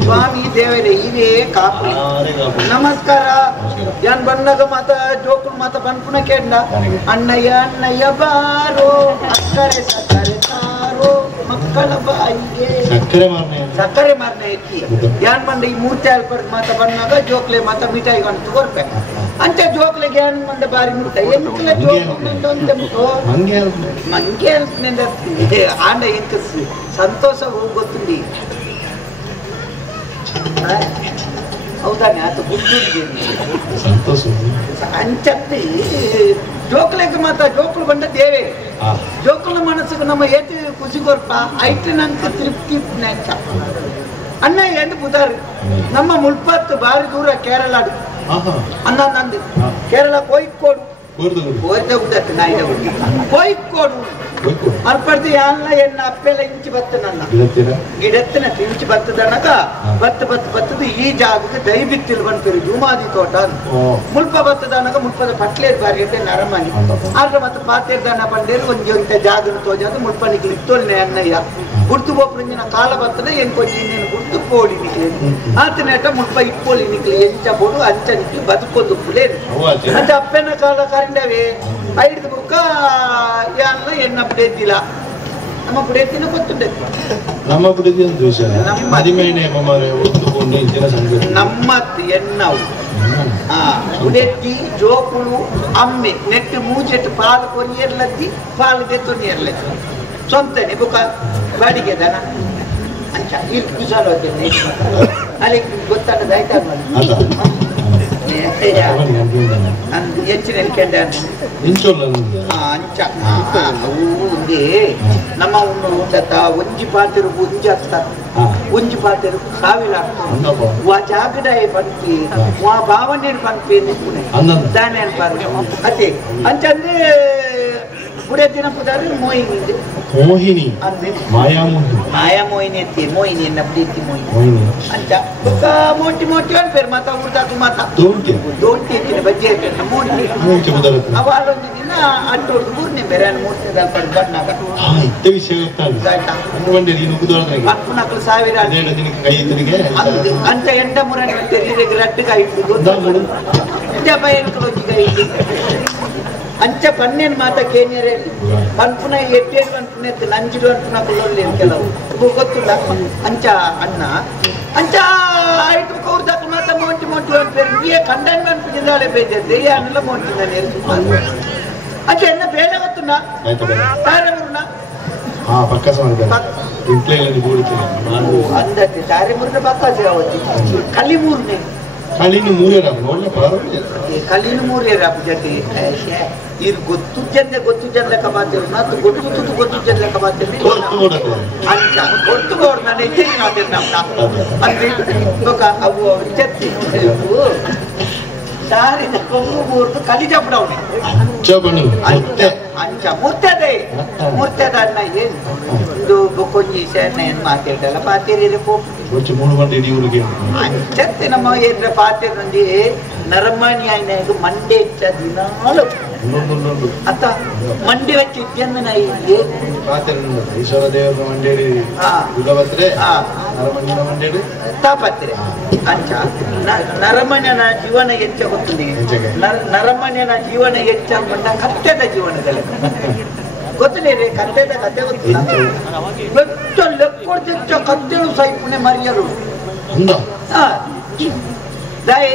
ಸ್ವಾಮಿ ದೇವರೇ ಇದೇ ಕಾಪು ನಮಸ್ಕಾರ ಯಾನ್ ಬಂದಾಗ ಮಾತ ಜೋಕು ಮಾತ ಬಂದ್ಪುನ ಕೇಂಡ ಅಣ್ಣಯ್ಯ ಅಣ್ಣಯ್ಯ ಬಾರೋ ಅಕ್ಕರೆ ಸಕ್ಕರೆ ತಾರೋ ಮಕ್ಕಳ ಬಾಯಿಗೆ ಸಕ್ಕರೆ ಮಾರನೆ ಎತ್ತಿ ಯಾನ್ ಬಂದ ಈ ಮೂರ್ತಿ ಅಲ್ಪಡ್ ಮಾತ ಬಂದಾಗ ಜೋಕ್ಲೆ ಮಾತ ಮಿಠಾಯಿ ಗಂಟು ಕೊರ್ಪೆ ಅಂಚ ಜೋಕ್ಲೆಗೆ ಯಾನ್ ಬಂದ ಬಾರಿ ಮಿಠಾಯಿ ಎಂತಲ ಜೋಕು ಮಂಗೆ ಅಲ್ಪನಿಂದ ಆಂಡ ಎಂತ ಸಂತೋಷ ಗೊತ್ತುಂಡಿ ಹೌದಾನೆ ಅದು ಸಂತೋಷ ಅಂಚತ್ತಿ ಜೋಕ್ಲೆಗೆ ಮಾತ್ರ ಜೋಕ್ಲು ಬಂದ ದೇವೆ ಜೋಕ್ಲ ಮನಸ್ಸಿಗೆ ನಮ್ಮ ಏತಿ ಖುಷಿ ಕೊರ್ಪ ಐಟಿ ನಂತ ತೃಪ್ತಿ ನೆಂಚ ಅಣ್ಣ ಎಂದು ಬುಧಾರಿ ನಮ್ಮ ಮುಲ್ಪತ್ತು ಬಾರಿ ದೂರ ಕೇರಳ ಅನ್ನ ನಂದು ಕೇರಳ ಕೋಯಿಕ್ಕೋಡು ಕೋಯಿಕ್ಕೋಡು ಮರ್ಪಡ್ತಿ ಯಾನ್ಲ ಎನ್ನ ಅಪ್ಪೆಲ್ಲ ಇಂಚಿ ಬತ್ತ ನನ್ನ ಗಿಡತ್ತಿನ ಇಂಚಿ ಬತ್ತದನಕ ಬತ್ತದ ಈ ಜಾಗಕ್ಕೆ ದೈಬಿತ್ತಿಲ್ ಬಂದ್ಪೇರು ಜೂಮಾದಿ ತೋಟ ಮುಲ್ಪ ಬತ್ತದನಕ ಮುಲ್ಪದ ಪಟ್ಲೇರ್ ಬಾರಿ ನರಮನಿ ಆದ್ರೆ ಮತ್ತೆ ಪಾತೇರ್ದನ ಬಂಡೇರು ಒಂಜಿ ಜಾಗನ ತೋಜಾದ ಮುಲ್ಪ ನಿಕ್ಲಿ ಇತ್ತೋಲ್ನೆ ಅಣ್ಣಯ್ಯ ಗುರ್ತು ಬೋಪ್ರಿಂಜಿನ ಕಾಲ ಬರ್ತದೆ ಏನ್ ಕೊಂಚ ಇನ್ನೇನು ಗುರ್ತು ಪೋಡಿ ನಿಕ್ಲಿ ಆತನೇಟ ಮುಲ್ಪ ಇಪ್ಪೋಲಿ ನಿಕ್ಲಿ ಎಂಚ ಬೋಡು ಅಂಚ ನಿಕ್ಲಿ ಬದುಕೋದು ಪುಲೇನು ಅಂತ ಅಪ್ಪೆನ ಕಾಲ ಕಾರಿಂಡವೇ ಐದು ಬುಕ್ಕ ಯಾನ್ಲ ಎನ್ನ ಬಿಡೆದ್ದಿಲ್ಲ ನಮ್ಮ ಬಿಡೆತ್ತಿನ ಗೊತ್ತುಂಡೆ ನಮ್ಮ ಬಿಡೆದಿ ಒಂದು ವಿಷಯ ನಮ್ಮತ್ತು ಎನ್ನವು ಬಿಡೆತ್ತಿ ಜೋಕುಳು ಅಮ್ಮೆ ನೆಟ್ಟು ಮೂಜೆಟ್ಟು ಪಾಲು ಕೊರಿಯರ್ಲತ್ತಿ ಪಾಲು ದೆತ್ತೊನಿಯರ್ಲತ್ತಿ ಸ್ವಂತನೆ ಬುಕ್ಕ ಬಾಡಿಗೆ ದನ ಅಂಚ ಇಲ್ಲಿ ಕುಶಾಲ ಅಲ್ಲಿ ಗೊತ್ತಾಗದ ಆಯ್ತಾ ಹೆಚ್ಚಿನ ನಮ್ಮ ಒಂಜಿ ಪಾತಿರು ಒಂಜಿ ಆಗ್ತಾರೆ ಒಂಜಿ ಪಾತಿರು ಸಾವಿರ ವಾ ಜಾಗಡ ಪಂಪಿ ವಾ ಭಾವನೆ ಪಂಪಿ ದಾನೆ ಅದೇ ಅಂಚಂದ್ರೆ ಪುಡೆ ದಿನ ಪುದಾರಿ ಮೋಹಿನಿ ಮೋಹಿನಿ ಮಾಯಾಮೋಹಿನಿ ಎತ್ತಿ ಮೋಹಿನಿ ಎನ್ನ ಪ್ರೀತಿ ಮೋಹಿನಿ ಅಂಚ ಮೋಟಿ ಮೋಟಿ ಅನ್ಪೇರು ಮಾತ ಹುಡ್ದಾಕು ಮಾತ ದೋಂಟಿ ಎತ್ತಿನ ಬಜ್ಜಿ ಎತ್ತಿನ ಮೋಟಿ ಅವಾಲೊಂದು ದಿನ ಅಟ್ಟೋಡ್ದು ಮೂರನೇ ಬೇರೆ ಮೂರ್ತಿ ಬಣ್ಣಾಗ ಮಕ್ಕಳು ಸಾವಿರ ಅಂಚ ಎಂಟ ಮೂರನೇ ರಟ್ಟು ಕೈ ಜಪ ಎನ್ಕೊಳ್ಳೋಜಿ ಕೈ ಅಂಚ ಪನ್ನೇನು ಮಾತ ಕೇನಿಯರೇ ಪನ್ಪುನ ಎಟ್ಟೇಡು ಅನ್ಪುನ ನಂಜಿಡು ಅನ್ಪುನ ಕೊಲ್ಲೊಳ್ಳಿ ಕೆಲವು ಗೊತ್ತಿಲ್ಲ ಅಂಚ ಅಣ್ಣ ಅಂಚ ಆಯ್ತು ಕೌರ್ದಾಕ ಮಾತ ಮೋಂಟಿ ಮೋಂಟಿ ಅನ್ಪೇರು ನೀಯೇ ಕಂಡನ್ ಅನ್ಪಿದ್ದಾಳೆ ಬೇಜಾರ್ದೆ ಈ ಅನ್ನೆಲ್ಲ ಮೋಂಟಿದ್ದಾನೆ ಅಂಚ ಎನ್ನ ಬೇಡ ಗೊತ್ತುಂಡ ತಾರೆಮುರ್ನ ಅಂದತ್ತೆ ತಾರೆಮುರ್ನ ಬಕ್ಕಾಸೆ ಅವತ್ತಿ ಕಲಿಮೂರ್ನೆ ಕಲಿನ ಮೂರೇ ರಾಪು ಜೊತೆ ಇದು ಗೊತ್ತು ಜನ ಕಮಾತಿರು ಮತ್ತು ಗೊತ್ತು ಜನ ಕಮಾತಿರು ಅಂಚ ಗೊತ್ತು ನಾನು ಹೆಚ್ಚಿನ ಮಾತಿರು ನಮ್ಮ ಅಂದ್ರೆ ಅವು ಚತ್ತಿ ಸಾರಿನ ಕೊಂಗು ಮೂರ್ತು ಕಲಿಜಾಪಡವನೆ ಅಂಚ ಮೂರ್ತದ ಅಣ್ಣ ಏನು ಇದು ಕೊಂಜಿ ಸಣ್ಣ ಏನು ಮಾತಾಡಲ್ಲ ಪಾತೇರಿ ಅಂಚತ್ತೆ ನಮ್ಮ ಏನ್ರ ಪಾತೇರಿ ನರಮಣಿ ಆಯ್ನ ಮಂಡೆ ಹೆಚ್ಚ ದಿನಾಲು ಅತ್ತ ಮಂಡಿ ವಚ್ಚಿ ಇದ್ಯಂದನ ಇಲ್ಲಿ ಈಶ್ವರ ದೇವರ ಮಂಡೇರಿ ತಾಪತ್ರೆ ಅಂಚ ನರಮಣ್ಯನ ಜೀವನ ಹೆಚ್ಚ ಗೊತ್ತಿದೆ ನರಮಣ್ಯನ ಜೀವನ ಹೆಚ್ಚ ಬಂದ ಕತ್ತೆದ ಜೀವನದಲ್ಲಿ ಗೊತ್ತಿಲ್ಲ ರೀ ಕತ್ತೆದ ಕತೆ ಗೊತ್ತಿಲ್ಲ ಲೆಕ್ಕೊಡ್ತಿಚ್ಚ ಕತ್ತೆಳು ಸೈಪುಣೆ ಮರಿಯರು ದಯೆ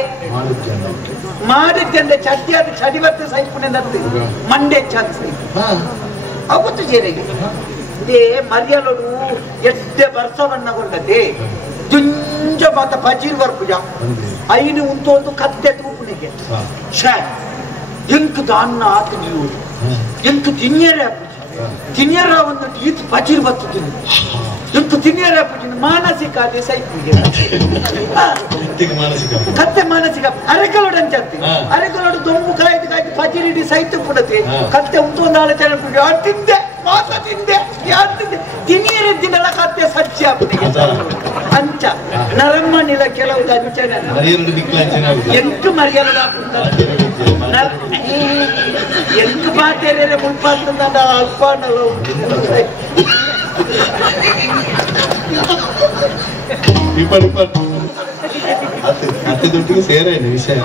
ಮಾಡಿದ್ದಂದ್ರೆ ಚಡ್ಡಿಯಾದ ಚಡಿವತ್ತೆ ಸೈಪುಣೆ ನತ್ತು ಮಂಡೆ ಚಂದ ಸೈಪು ಅವತ್ತು ಜೇರಿಗೆ ಇದೇ ಮರಿಯಲೋಡು ಎಡ್ಡೆ ವರ್ಷವನ್ನಗೊಂಡದೆ ದುಂಜ ಮಾತ ಪಜೀರ್ ವರ್ಪುಜ ಐನು ಉಂಟು ಕತ್ತೆ ತೂಪುನಿಗೆ ಎಂಕ್ ದಾನ್ನ ಆತ ನೀವು ಎಂಕ್ ತಿನ್ಯರೇ ತಿನ್ಯರ ಒಂದು ಈತ ಪಜೀರ್ ಬರ್ತದೆ ಎಂಕ್ ತಿನ್ಯರೇ ಮಾನಸಿಕ ಅದೇ ಸೈಪುಗೆ ಕತ್ತೆ ಮಾನಸಿಕ ಅರೆಕಲೋಡು ಅಂಚತ್ತಿ ಅರೆಕಲೋಡು ದೊಂಬು ಕಾಯ್ದು ಕಾಯ್ದು ಪಜೀರ್ ಇಡೀ ಸೈತು ಬಿಡತ್ತೆ ಕತ್ತೆ ಉಂಟು ಒಂದು ಆಲೋಚನೆ ಬಿಟ್ಟು ತಿಂದೆ ಮಾತ ತಿಂದೆ ಯಾರು ತಿಂದೆ ತಿನ್ನಿಯರಿದ್ದಿನಲ್ಲ ಕತ್ತೆ ಸಜ್ಜಿ ಆಗ್ಬಿಟ್ಟಿಗೆ ಅಂಚ ನರಮ್ಮನಿಲ ಕೆಲವು ಅಂಚನೆ ಎಂಟು ಮರಿಯಲ್ಲ ಎಂಟು ಪಾತೇರೆ ಮುಲ್ಪಾಂತ ಅಲ್ಪ ಅತ್ತೆ ದುಡ್ಡಿಗೆ ಸೇರೇನು ವಿಷಯ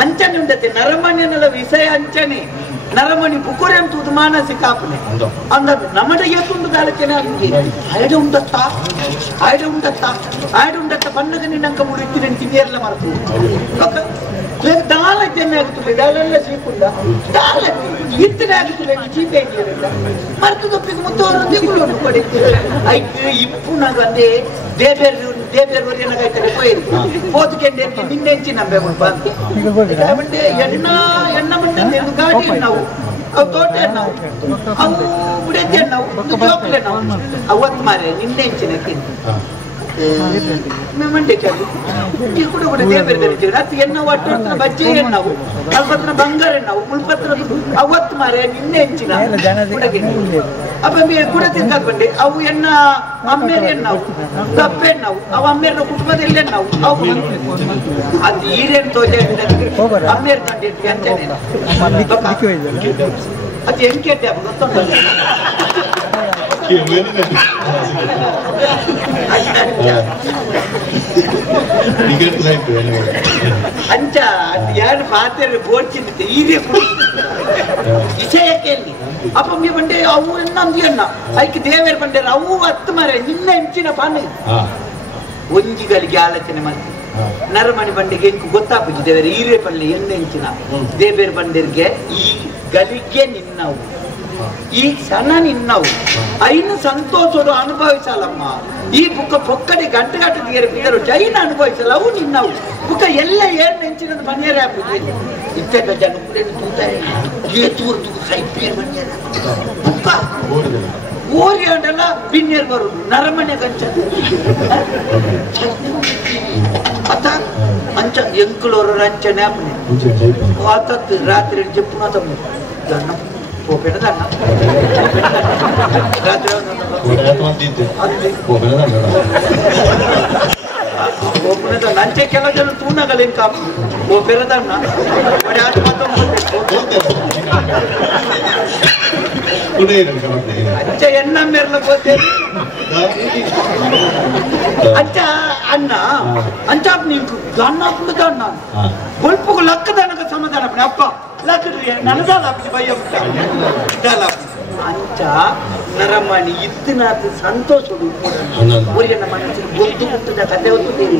ಅಂಚನೆ ಉಂಡತೆ ನರಮಣ್ಯನೆಲ್ಲ ವಿಷಯ ಅಂಚನೆ ನರಮಣಿ ಬುಕುರೆ ಅಂತುದು ಮಾನಸಿಕ ಆಪನೆ ಅಂದ ನಮ್ಮಡ ಏಕುಂಡು ದಾಳಕೆನೆ ಆಯ್ಡ ಉಂಡತ್ತ ಪನ್ನಗ ನಿನ್ನಂಕ ಮುಡಿತೀನಿ ತಿನ್ನಿಯರ್ಲ ಮರತು ದಾಳ ಜನ ಆಗುತ್ತದೆ ದಾಳೆಲ್ಲ ಸೀಕುಂಡ ದಾಳ ಇತ್ತನೆ ಆಗುತ್ತದೆ ಚೀಪೆ ಮರತು ತಪ್ಪಿಗೆ ಮುತ್ತವರು ದಿಗುಳು ಕೊಡಿ ಐದು ಇಪ್ಪು ನಾಗಂದೆ ದೇವೇರ್ ಏನಾಗೈತಾರೆ పోతుకెండి నిన్నెంచి నమ్మేమో కాబట్టి ఎన్న ఉంటుంది ಗಾಡಿ ನಾವು ಅವು ತೋಟ ನಾವು ಅವು ಬಿಡತ್ತೆ ನಾವು ಜೋಕ್ಲೆ ನಾವು ಅವತ್ತು ಮಾರೆ ನಿನ್ನೆಂಚಿನ మేమంటే కాదు ఇప్పుడు కూడా దేవేరు ధరించాడు అది ఎన్నో వాటి బజ్జీ ఎన్నావు అల్పత్ర బంగారు ఎన్నావు ముల్పత్ర అవత్తు మారే నిన్నే ఎంచిన అప్ప మీరు కూడా తిరగకండి అವು ఎన్న అమ్మేరు ఎన్నావు తప్పెన్నావు అವು అమ్మేరు కుటుంబದಲ್ಲಿ ఎన్నావు అవు అది ఈరేನು తోಜೆ అమ్మేరు తండ్రి అంచనే అది ఏం కేటే ಗೊತ್ತುಂಟು ಅಂಚ ಯಾರು ಪಾತ್ರೆ ಬೋಡ್ಚಿದ್ದೆ ಈರೇ ವಿಷಯಕ್ಕೆ ಅಪ್ಪ ಮೀ ಬಂಡೆ ಅವು ಇನ್ನೊಂದು ಎಣ್ಣ ಐಕೆ ದೇವೇರು ಬಂಡೆ ಅವು ಹತ್ತು ಮರೆ ನಿನ್ನ ಹೆಂಚಿನ ಪಾನೆ ಒಂಜಿಗಳಿಗೆ ಆಲೋಚನೆ ಮಾಡಿ ನರಮಣಿ ಬಂಡೆಗೆ ಎಂಕು ಗೊತ್ತಾಗ್ಬಿಟ್ಟು ದೇವೇರು ಈರೇ ಪಲ್ಲೆ ಎಣ್ಣೆ ಹೆಂಚಿನ ದೇವೇರು ಬಂಡೆಗೆ ಈ ಗಲಿಗೆ ನಿನ್ನವು ಈ ಸಣ್ಣ ನಿನ್ನವು ಐನು ಸಂತೋಷರು ಅನುಭವಿಸಲಮ್ಮ ಈ ಬುಕ್ಕ ಪೊಕ್ಕಡಿ ಗಂಟೆ ಗಂಟೆ ಜೈನ ಅನುಭವಿಸಲ್ಲ ಅವು ನಿನ್ನವು ಬುಕ್ಕ ಎಲ್ಲ ಏನ್ ನೆಂಚಿನ ಮನೆಯರೇ ಆಗ್ಬಿಟ್ಟು ಇತ್ತೆಲ್ಲ ಜನ ಬುಕ್ಕ ಓರಿ ಅಂಡೆಲ್ಲ ಬಿನ್ನೇರ್ ಬರುದು ನರಮನೆ ಗಂಚ ಅತ್ತ ಅಂಚ ಎಂಕುಳವರು ರಂಚನೆ ಆಪನೆ ಆತತ್ತು ರಾತ್ರಿ ಜಪ್ಪುನ ತಮ್ಮ పోపెడదన్న రాత్రి పోపెడద లంచే ಕೆಲಜನ ತೂನಗල ಇಂಕ పోపెడదన్న ಬಡಿ ಆತ ಅಚ್ಚ ಎನ್ನ ಮೇರ್ಲ పోతే ಅಚ್ಚ ಅಣ್ಣ ಅಂಚಾಪ್ ನೀನು ಗನ್ನಪ್ಪು ದಣ್ಣ ಬಲ್ಪುಗು ಲಕ್ಕದನಕ ಸಮಾಧಾನ ಅಪ್ಪ ಲಕ್ಕಡ್ರಿ ನನಗಾಲ ಭಯ ಅಂಚ ನರಮಣಿ ಇತ್ತಿನಾಥ ಸಂತೋಷಡು ಊರಿನ ಮನಸ್ಸಿನ ಬೊಲ್ದುಕುಂಟದ ಕತೆ ಹೊತ್ತುತ್ತೇವೆ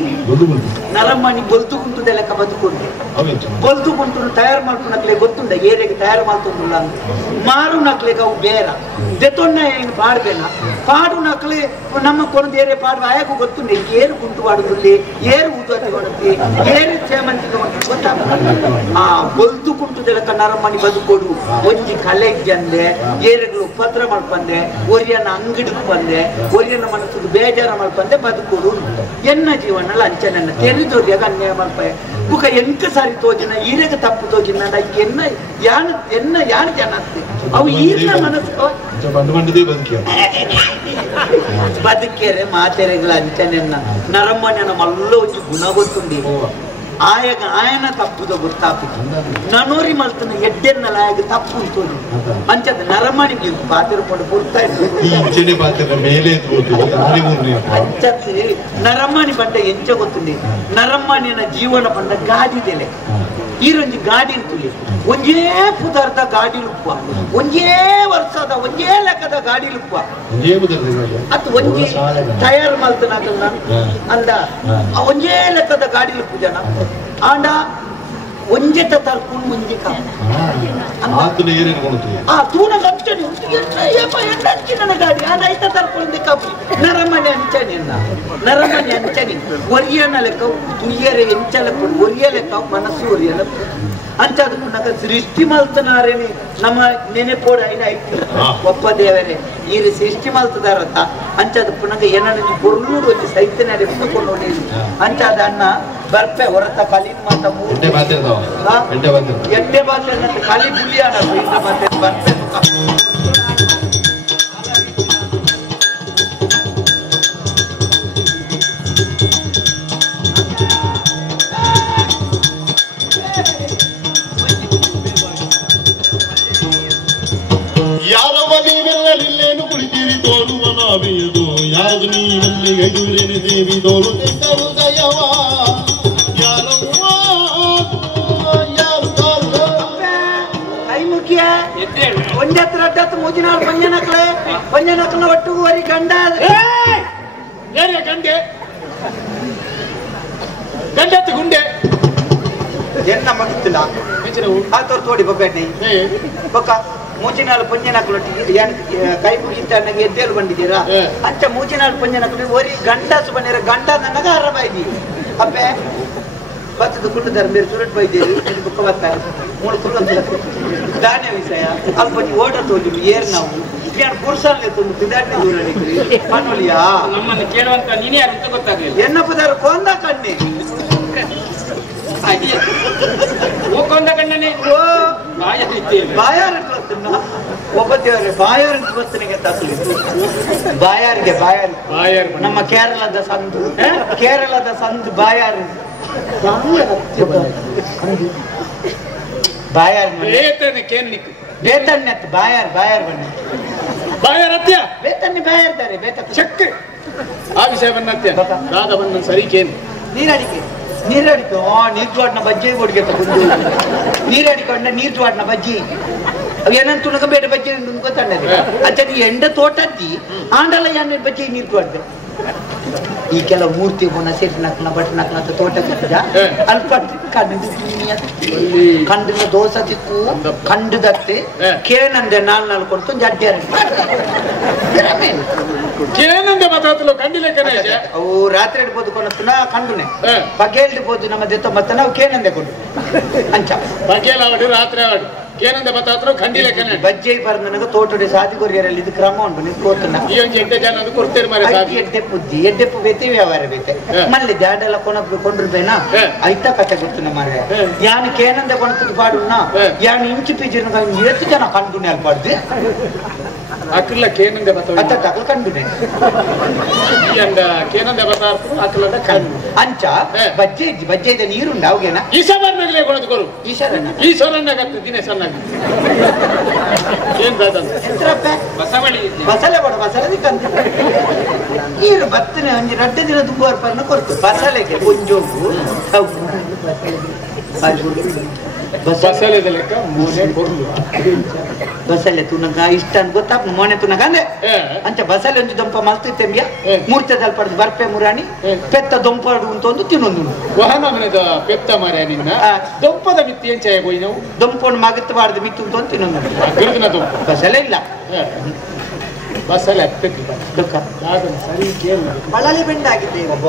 ನರಮಣಿ ಬೊಲ್ದುಕುಂಟದ ಲೆಕ್ಕ ಬದುಕೊಂಡು ಬೊಲ್ದುಕುಂಟು ತಯಾರು ಮಾಡ್ಕೊಂಡಕ್ಲೆ ಗೊತ್ತುಂಡ ಏರಿಯಾಗೆ ತಯಾರು ಮಾಡ್ಕೊಂಡಿಲ್ಲ ಅಂತ ಮಾರು ನಕ್ಲೆಗೆ ಅವು ಬೇರ ದೆತ್ತೊಣ್ಣ ಏನು ಪಾಡ್ಬೇನ ಪಾಡು ನಕ್ಲೆ ನಮ್ಮ ಕೊನದ ಏರಿಯಾ ಪಾಡುವ ಆಯಕ್ಕೂ ಗೊತ್ತುಂಡೆ ಏರು ಕುಂಟು ಮಾಡುದಲ್ಲಿ ಏರು ಊದುವತ್ತಿ ಮಾಡುತ್ತೆ ಏರು ಸೇಮಂತಿಗೆ ಗೊತ್ತಾಗ ಆ ಬೊಲ್ದುಕುಂಟದ ಲೆಕ್ಕ ನರಮಣಿ ಬದುಕೋಡು ಒಂಜಿ ಕಲೆಗೆ ಅಂದೆ ಏರೆಗಳು ಉಪದ್ರ ಮಾಡ್ಕೊಂಡೆ ಒರಿಯನ್ನ ಅಂಗಡಿಗೆ ಬಂದೆ ಒರಿಯನ್ನ ಮನಸ್ಸು ಬೇಜಾರ ಮಾಡ್ಕೊಂಡೆ ಬದುಕೋಡು ಎನ್ನ ಜೀವನ ಅಂಚನೆನ್ನ ತೆರಿದೋರಿಯಾಗ ಅನ್ಯಾಯ ಮಾಡ್ಪಾಯ ಬುಕ ಎಂಕ ಸಾರಿ ತೋಜಿನ ಈರೆಗ ತಪ್ಪು ತೋಜಿನ ಎನ್ನ ಯಾನ ಜನ ಅವು ಈರಿನ ಮನಸ್ಸು ಬದುಕೇರೆ ಮಾತೆರೆಗಳ ಅಂಚನೆನ್ನ ನರಮ್ಮನ ಮಲ್ಲ ಒಂಜಿ ಗುಣ ಗೊತ್ತುಂಡಿ ಆಯಗ ಆಯನ ತಪ್ಪುದ ಗೊತ್ತಾಪಿತು ನನೋರಿ ಮಲ್ತನ ಎಡ್ಡೆನ್ನಲ ಆಯಗ ತಪ್ಪು ಉಂಟು ಅಂಚದ ನರಮಣಿ ಪಾತ್ರ ಪಡು ಕೊಡ್ತಾ ಅಂಚತ್ ನರಮಣಿ ಬಂಡ ಎಂಚ ಗೊತ್ತುಂಡಿ ನರಮಣಿನ ಜೀವನ ಬಂಡ ಗಾಡಿದೆಲೆ ಈರೊಂಜಿ ಗಾಡಿ ಅಂತುಲಿ ಒಂಜೇ ಪುದಾರ್ಥ ಗಾಡಿ ಲುಪ್ಪ ಒಂಜೇ ವರ್ಷದ ಒಂಜೇ ಲೆಕ್ಕದ ಗಾಡಿ ಲುಪ್ಪ ಅದು ಒಂಜಿ ತಯಾರು ಮಲ್ತನಾಗಲ್ಲ ಅಂದ ಒಂಜೇ ಲೆಕ್ಕದ ಗಾಡಿ ಲುಪ್ಪು ಜನ ಆಂಡ ಒಂಜೆತ ತರ್ಕೊಂಡು ಮುಂಜಿ ತೂನ ಅಂಚನೆ ಎಂಚಿನ ಗಾಡಿ ಆ ರೈತ ತರ್ಕೊಂಡು ಕಬ್ಬಿ ನರಮನೆ ಅಂಚನೆ ನರಮನೆ ಅಂಚನೆ ಒರಿಯನ ಲೆಕ್ಕ ತುಯ್ಯರೆ ಎಂಚಲಪ್ಪ ಒರಿಯ ಲೆಕ್ಕ ಮನಸ್ಸು ಒರಿಯಲ ಅಂಚದು ಪುನಃ ಸೃಷ್ಟಿ ಮಲ್ತನಾರೇನೆ ನಮ್ಮ ನೆನೆಪೋಡ ಐನ ಐತಿ ಒಪ್ಪ ದೇವರೇ ಈ ಸೃಷ್ಟಿ ಮಲ್ತದಾರತ್ತ ಅಂಚದು ಪುನಃ ಏನನ್ನ பொருளூடு வச்சு சைத்தனை எடுத்து கொண்டு ಅಂಚಾದ ಅಣ್ಣ ಬರ್ಪೆ ಹೊರತ ಕಲಿ ಮಾತ ಎಡ್ಡೆ ಬಾತೆ ಕಲಿ ಬುಲಿಯಾಡ ಬರ್ಪೆ ಯಾರ ಮನೆಯಲ್ಲೇನು ಕುಳಿತೀರಿ ತೋರುವ ನಾವೇದು ಯಾರು ನೀರಲ್ಲಿ ಗಡಿರೇನೆ ದೇವಿ ದೋರು ತೆಂದರು ದಯವಾ ಯಾರವ್ವ ಯಾರು ಕೈ ಮುಖ್ಯ ಒಂದತ್ರ ಅಡ್ಡತ್ತು ಮೂಜಿನಾಳು ಪಂಜನಕ್ಲೆ ಒಟ್ಟುವರಿ ಗಂಡ ಗಂಡೆ ಗಂಡತ್ತು ಗುಂಡೆ ಎನ್ನ ಮಗಿತ್ತಿಲ್ಲ ಆತವ್ರು ತೋಡಿ ಬೊಬ್ಬೆಣ್ಣೆ ಬೊಕ್ಕ ಮೂಚಿನಾಳು ಪಂಜನಕ್ಲೊಟ್ಟಿಗೆ ಕೈ ಮುಗಿತ ನನಗೆ ಎದ್ದೇಳು ಬಂದಿದ್ದೀರಾ ಅಂಚ ಮೂಚಿನಾಳು ಪಂಜನಕ್ಲು ಒರಿ ಗಂಡಸು ಬಂದಿರ ಗಂಡ ನನಗ ಅರಬಾಯ್ದಿ ಅಪ್ಪೆ ಬತ್ತದ ಕುಂಟದಾರ ಮೇರೆ ಸುರಟ್ ಬೈದೇರು ಬುಕ್ಕ ಬರ್ತಾರೆ ಮೂಳು ಕುರುಗಂತ ಧಾನ್ಯ ವಿಷಯ ಅಲ್ಪ ಓಟ ತೋಜು ಏರ್ ನಾವು ಪುರುಷಾಲೆ ತುಂಬ ಬಿದಾಟಿ ದೂರ ಪನ್ನೊಲಿಯಾ ನಮ್ಮನ್ನು ಕೇಳುವಂತ ನೀನೇ ಯಾರು ಅಂತ ಗೊತ್ತಾಗಲಿಲ್ಲ ಎನ್ನ ಪದಾರ ಕೊಂದ ಕಣ್ಣೆ ಕೊಂದ ಕಣ್ಣನೆ ಬಾಯಾರ ಒಬ್ಬ ದೇವರೇ ಬಾಯಾರ ಬತ್ತನಿಗೆ ತಕ್ಕಲಿ ಬಾಯಾರಿಗೆ ಬಾಯಾರ ನಮ್ಮ ಕೇರಳದ ಸಂದು ಬಾಯಾರ ಬಾಯಾರ್ ಬೇತನ್ನೆತ್ ಬಾಯಾರ್ ಬನ್ನಿ ಬಾಯಾರ ಹತ್ಯ ಬೇತನ್ನಿ ಬಾಯಾರ್ತಾರೆ ಬೇತ ಚಕ್ ಆ ವಿಷಯವನ್ನ ರಾಧವನ್ನ ಸರಿಕೇನು ನೀರಡಿಕೆ ನೀರ್ಜೋಡ್ನ ಬಜ್ಜಿ ಕೊಡ್ಗೆ ತಗೊಂಡು ನೀರಡಿಕೊಂಡ ನೀರ್ಜೋಡ್ನ ಬಜ್ಜಿ ಅವು ಏನಂತ ತುಣಕ ಬೇಡ ಬಜ್ಜಿ ಗೊತ್ತಂಡದೆ ಅಚ್ಚ ನೀ ಎಂಡ ತೋಟದ್ದಿ ಆಂಡಲ ಎಣ್ಣೆ ಬಜ್ಜಿ ನೀರು ಕೊಡ್ದೆ ಈ ಕೆಲವು ಮೂರ್ತಿ ಬಣ್ಣ ಸೇರಿ ನಕ್ನ ಬಟ್ ನಕ್ನ ತೋಟ ಕಟ್ಟಿದ ಅಲ್ಪ ಕಂಡಿನ ದೋಸ ತಿಕ್ಕು ಕಂಡದತ್ತೆ ಕೇನಂದೆ ನಾಲ್ ಕೊಡ್ತು ಜಡ್ಡ್ಯಾರ ಕೇನಂದೆ ಮಾತಾಡ್ತಲ್ಲ ಕಂಡಿಲೆಕ್ಕನೆ ಅವು ರಾತ್ರಿ ಇಡ್ಬೋದು ಕೊನತನ ಕಂಡುನೆ ಪಗೇಲ್ ಇಡ್ಬೋದು ನಮ್ಮ ದೆತ್ತೊಂಬತ್ತ ನಾವು ಕೇನಂದೆ ಕೊಡು ಅಂಚ ಪಗೇಲ್ ಆವಡು ರಾತ್ರಿ ಆವಡು ಕೇನಂದೆ ಮಾತಾಡ್ತರು ಕಂಡಿಲೆಕ್ಕನೆ ಬಜ್ಜೆ ಬರ್ ನನಗೆ ತೋಟಡೆ ಸಾದಿ ಕೊರಿಯರಲ್ಲಿ ಇದು ಕ್ರಮ ಉಂಟು ನೀವು ಕೋತನ ಈ ಒಂದು 8 ಜನ ಅದು ಕೊಡ್ತೇನೆ ಮಾರೆ ಸಾದಿ ಎಡ್ಡೆಪ್ಪು ಬೇತಿ ವ್ಯವಹಾರ ಬೇತೆ ಮಲ್ಲಿ ದಾಡೆಲ್ಲ ಕೊಂಡ್ರಬೇನಾ ಐತ ಕತೆ ಗೊತ್ತು ಮಾರೆ ಯಾನ್ ಕೇನಂದೆ ಕೊಣತದ ಪಾಡುನ್ನ ಯಾನ್ ಇಂಚು ಪಿಜಿನ ಎಷ್ಟು ಜನ ಕಂಡುನೆ ಅಲ್ಲಿ ಪಾಡ್ದೆ ಅಕ್ಕಲ್ಲ ಕೇನಂದೆ ಮಾತಾಡ ಅತ್ತ ತಕಲ್ ಕಂಡುನೆ ಈ ಅಂದ ಕೇನಂದೆ ಮಾತಾಡ್ತರು ಅಕ್ಕಲದ ಕಂಡು ಅಂಚ ಬಜ್ಜೆ ನೀರುಂಡ ಅವಗೇನ ಈಶ್ವರನಾಗಲೇ ಕೊಡೋದು ಈಶ್ವರನಾಗ ದಿನ ಸಣ್ಣ ಏನ್ ಬಸಳೆ ಕೊಡ ಬಸಳೆ ದಿಕ್ಕಂತ ನೀರು ಬತ್ತನೆ ಒಂಜಿ 2 ದಿನ ತುಂಬುವರ ಪರ್ನ ಕೊಡ್ತು ಬಸಳೆಗೆ ಒಂಜೋಗು ಬಸಳೆ ಲೆಕ್ಕ ಮೋನೆ ಕೊರ್ಲು ಬಸಳೆ ತುನಗ ಇಷ್ಟ ಅಂತ ಗೊತ್ತಾಪ ಮೋನೆ ತುನಗ ಅಂದ್ರೆ ಅಂಚ ಬಸಳೆ ಒಂಜಿ ದೊಂಪ ಮಲ್ತಿತ್ತೆಂಬಿಯ ಮೂರ್ತೆದಲ್ಲಿ ಪಡೆದು ಬರ್ಪೆ ಮುರಾಣಿ ಪೆತ್ತ ದೊಂಪಡು ಅಂತ ಒಂದು ತಿನ್ನೊಂದು ವಾಹನ ಮನೆದ ಪೆತ್ತ ಮಾರ್ಯ ನಿನ್ನ ದೊಂಪದ ಮಿತ್ತಿ ಎಂಚಾಯ ಹೋಯ್ ನಾವು ದೊಂಪೊಂಡು ಮಗತ್ತು ಬಾರ್ದು ಮಿತ್ತು ಅಂತ ತಿನ್ನೊಂದು ದೊಂಪ ಬಸಳೆ ಇಲ್ಲ ಬಸಳೆ ಸರಿ ಕೇಳು ಬಳ್ಳಾಲಿ ಬೆಂಡೆ ಆಗಿದ್ದೆ ಒಬ್ಬ